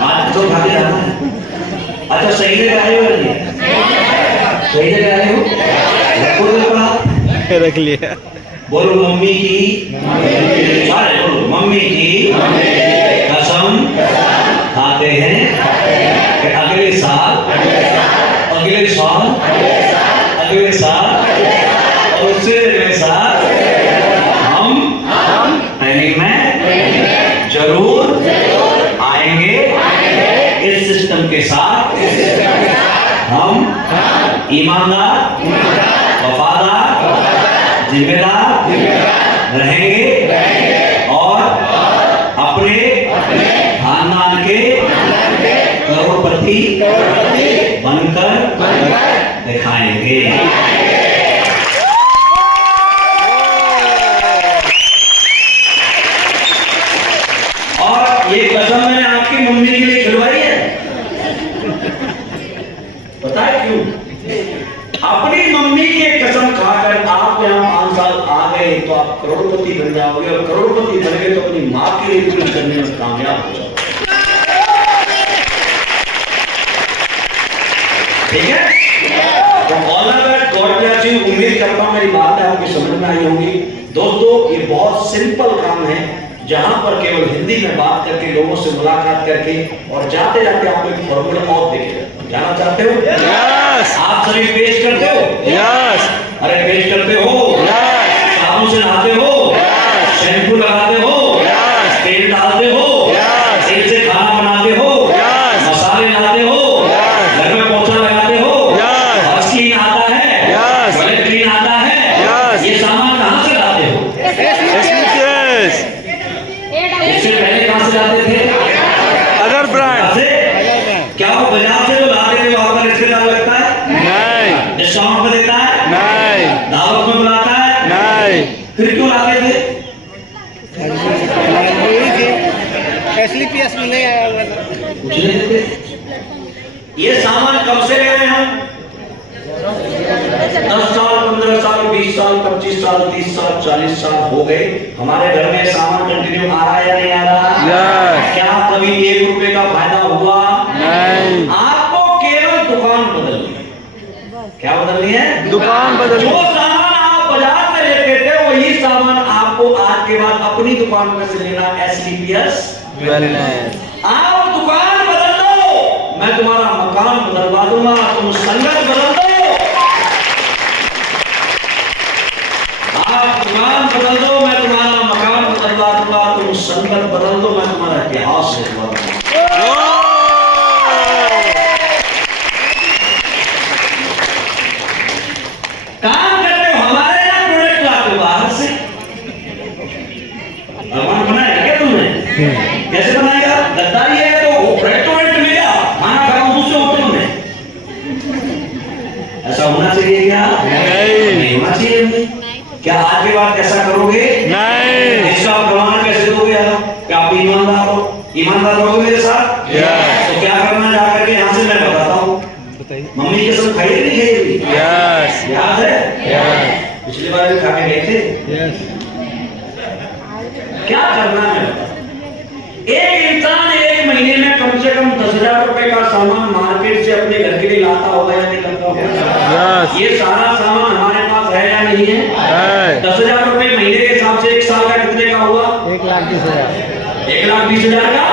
आज तो खा के जाना। अच्छा सही जगह आए हो या नहीं? सही जगह आए हो? रखो दिल पर हाथ। रख लिया। बोलो मम्मी की, सारे बोलो मम्मी की कसम खाते हैं कि अगले साल और उससे अगले साल हम ट्रेनिंग में जरूर आएंगे। इस सिस्टम के साथ हम ईमानदार, वफादार, जिम्मेदार रहेंगे और अपने खानदान के करोड़पति बनकर दिखाएंगे। और ये कसम मैंने आपकी मम्मी के लिए खिलवाई है। पता है क्यों? अपनी मम्मी की कसम खाकर आप यहाँ 5 साल आ गए तो आप करोड़पति बन जाओगे, और करोड़पति बन गए तो अपनी माँ के लिए कुछ करने में कामयाब हो जाओगे। ठीक है? तो all the best, God bless you. उम्मीद करता हूँ मेरी बातें आपको समझ में आई होंगी। दोस्तों, ये बहुत सिंपल काम है, जहां पर केवल हिंदी में बात करके, लोगों से मुलाकात करके, और जाते जाते आपको एक फॉर्मूला और देखेगा। जाना चाहते हो? यस। आप सभी पेश करते हो? यस। अरे पेश करते हो? यस। साबुन से नहाते हो? शैम्पू लगाते हो? तेल डालते हो? तेल से खाना बनाते हो? मसाले डालते हो? घर में पोछा लगाते हो? हॉट क्लीन आता है? टॉयलेट क्लीन आता है? ये सामान कहाँ से लाते हो? इससे पहले कहाँ से लाते थे? अदर ब्रांड से? क्या वो बाजार से जो लाते थे वहां पर रिश्तेदार लगता है? नहीं। डिस्काउंट पे देता है? नहीं। दावत में बुलाता है? नहीं। फिर क्यों लाते थे? SLPS में नहीं आया हुआ था। कुछ नहीं देते। ये सामान कब से ले रहे हैं हम? 10 साल, 15 साल, 20 साल, 25 साल, 30 साल, 40 साल हो गए। हमारे घर में सामान कंटिन्यू आ रहा है या नहीं आ रहा? क्या कभी 1 रुपए का फायदा हुआ? नहीं। आपको केवल दुकान बदलनी है। क्या बदलनी है? दुकान बदल। जो सामान आप बाजार से लेते थे वही सामान आपको आज के बाद अपनी दुकान में से लेना। SLPS आओ, दुकान बदल दो, मैं तुम्हारा मकान बदलवा दूंगा। तुम संगत बदल दो, आप दुकान बदल दो, मैं तुम्हारा मकान बदलवा दूंगा। तुम संगत बदल दो, मैं तुम्हारा इतिहास बदलवा दूंगा। काम करते हो, हमारे यहाँ प्रोडक्ट लाते हो बाहर से। भगवान बनाया क्या तुमने? कैसे बनाएगा? गद्दारी है तो रेस्टोरेंट में गया, खाना खाओ, दूसरे होटल में। ऐसा होना चाहिए क्या? नहीं होना चाहिए। क्या आज के बाद कैसा करोगे? नहीं। इसका प्रमाण कैसे दोगे आप कि आप ईमानदार हो? ईमानदार रहोगे मेरे साथ? तो क्या करना जाकर के यहाँ से मैं बताता हूँ। मम्मी के सब खाई नहीं खाई? याद है? पिछली बार भी खा के गए थे। क्या करना है? एक इंसान 1 महीने में कम से कम 10,000 रुपए का सामान मार्केट से अपने घर के लिए लाता होगा या नहीं लाता होगा? ये सारा सामान हमारे पास है या नहीं है? 10,000 रुपए महीने के हिसाब से 1 साल का कितने का हुआ? 1,20,000। 1,20,000 का?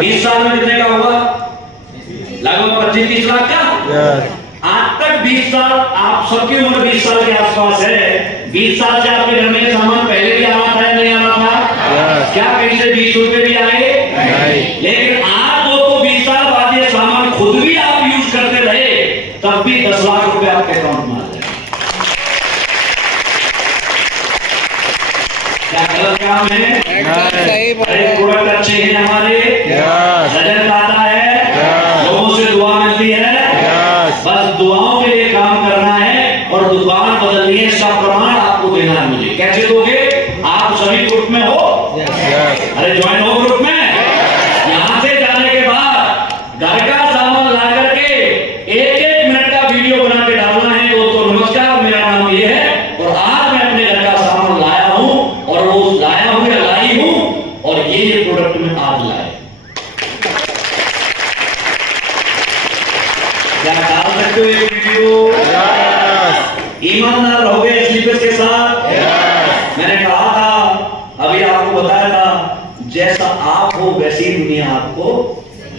20 साल में कितने का हुआ? लगभग 25-30 लाख का। आज तक 20 साल, आप सबकी उम्र 20 साल के आसपास है। 20 साल से आपके घर में सामान पहले भी आ रहा था या नहीं आ रहा था? क्या कहीं से 20 रुपए भी आए? लेकिन आज तो 20 साल बाद ये सामान खुद भी आप यूज करते रहे, तब भी 10 लाख रुपए आपके अकाउंट में आ जाए। क्या गलत काम है? सही बोल रहे हो। प्रोडक्ट अच्छे हैं हमारे, रिजल्ट आता है, लोगों से दुआ मिलती है। बस दुआओं के लिए काम करना है और दुकान बदलनी है। इसका प्रमाण आपको देना है मुझे। कैसे दोगे? आप सभी ग्रुप में हो? अरे ज्वाइन हो ग्रुप में। यहाँ से जाने के बाद घर का सामान ला करके 1-1 मिनट का वीडियो बना के डालना है। दोस्तों नमस्कार, मेरा नाम ये है और आज मैं अपने घर का सामान लाया हूँ, और वो लाया हूँ या लाई हूँ, और ये प्रोडक्ट में आज लाए। क्या डाल सकते हो ये वीडियो? ईमानदार रहोगे एसलीपीएस के साथ? मैंने कहा था, अभी आपको बताया था, जैसा आप हो वैसी ही दुनिया आपको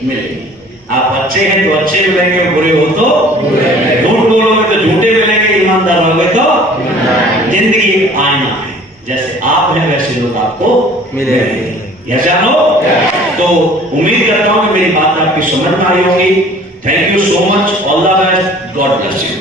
मिलेगी। आप अच्छे हैं तो अच्छे मिलेंगे, बुरे हो तो झूठ बोलोगे तो झूठे मिलेंगे, ईमानदार रहोगे तो जिंदगी एक आईना है, जैसे आप हैं वैसे लोग आपको मिलेंगे। यह जानो तो उम्मीद करता हूं कि मेरी बात आपकी समझ में आई होगी। Thank you so much, all the best, God bless you.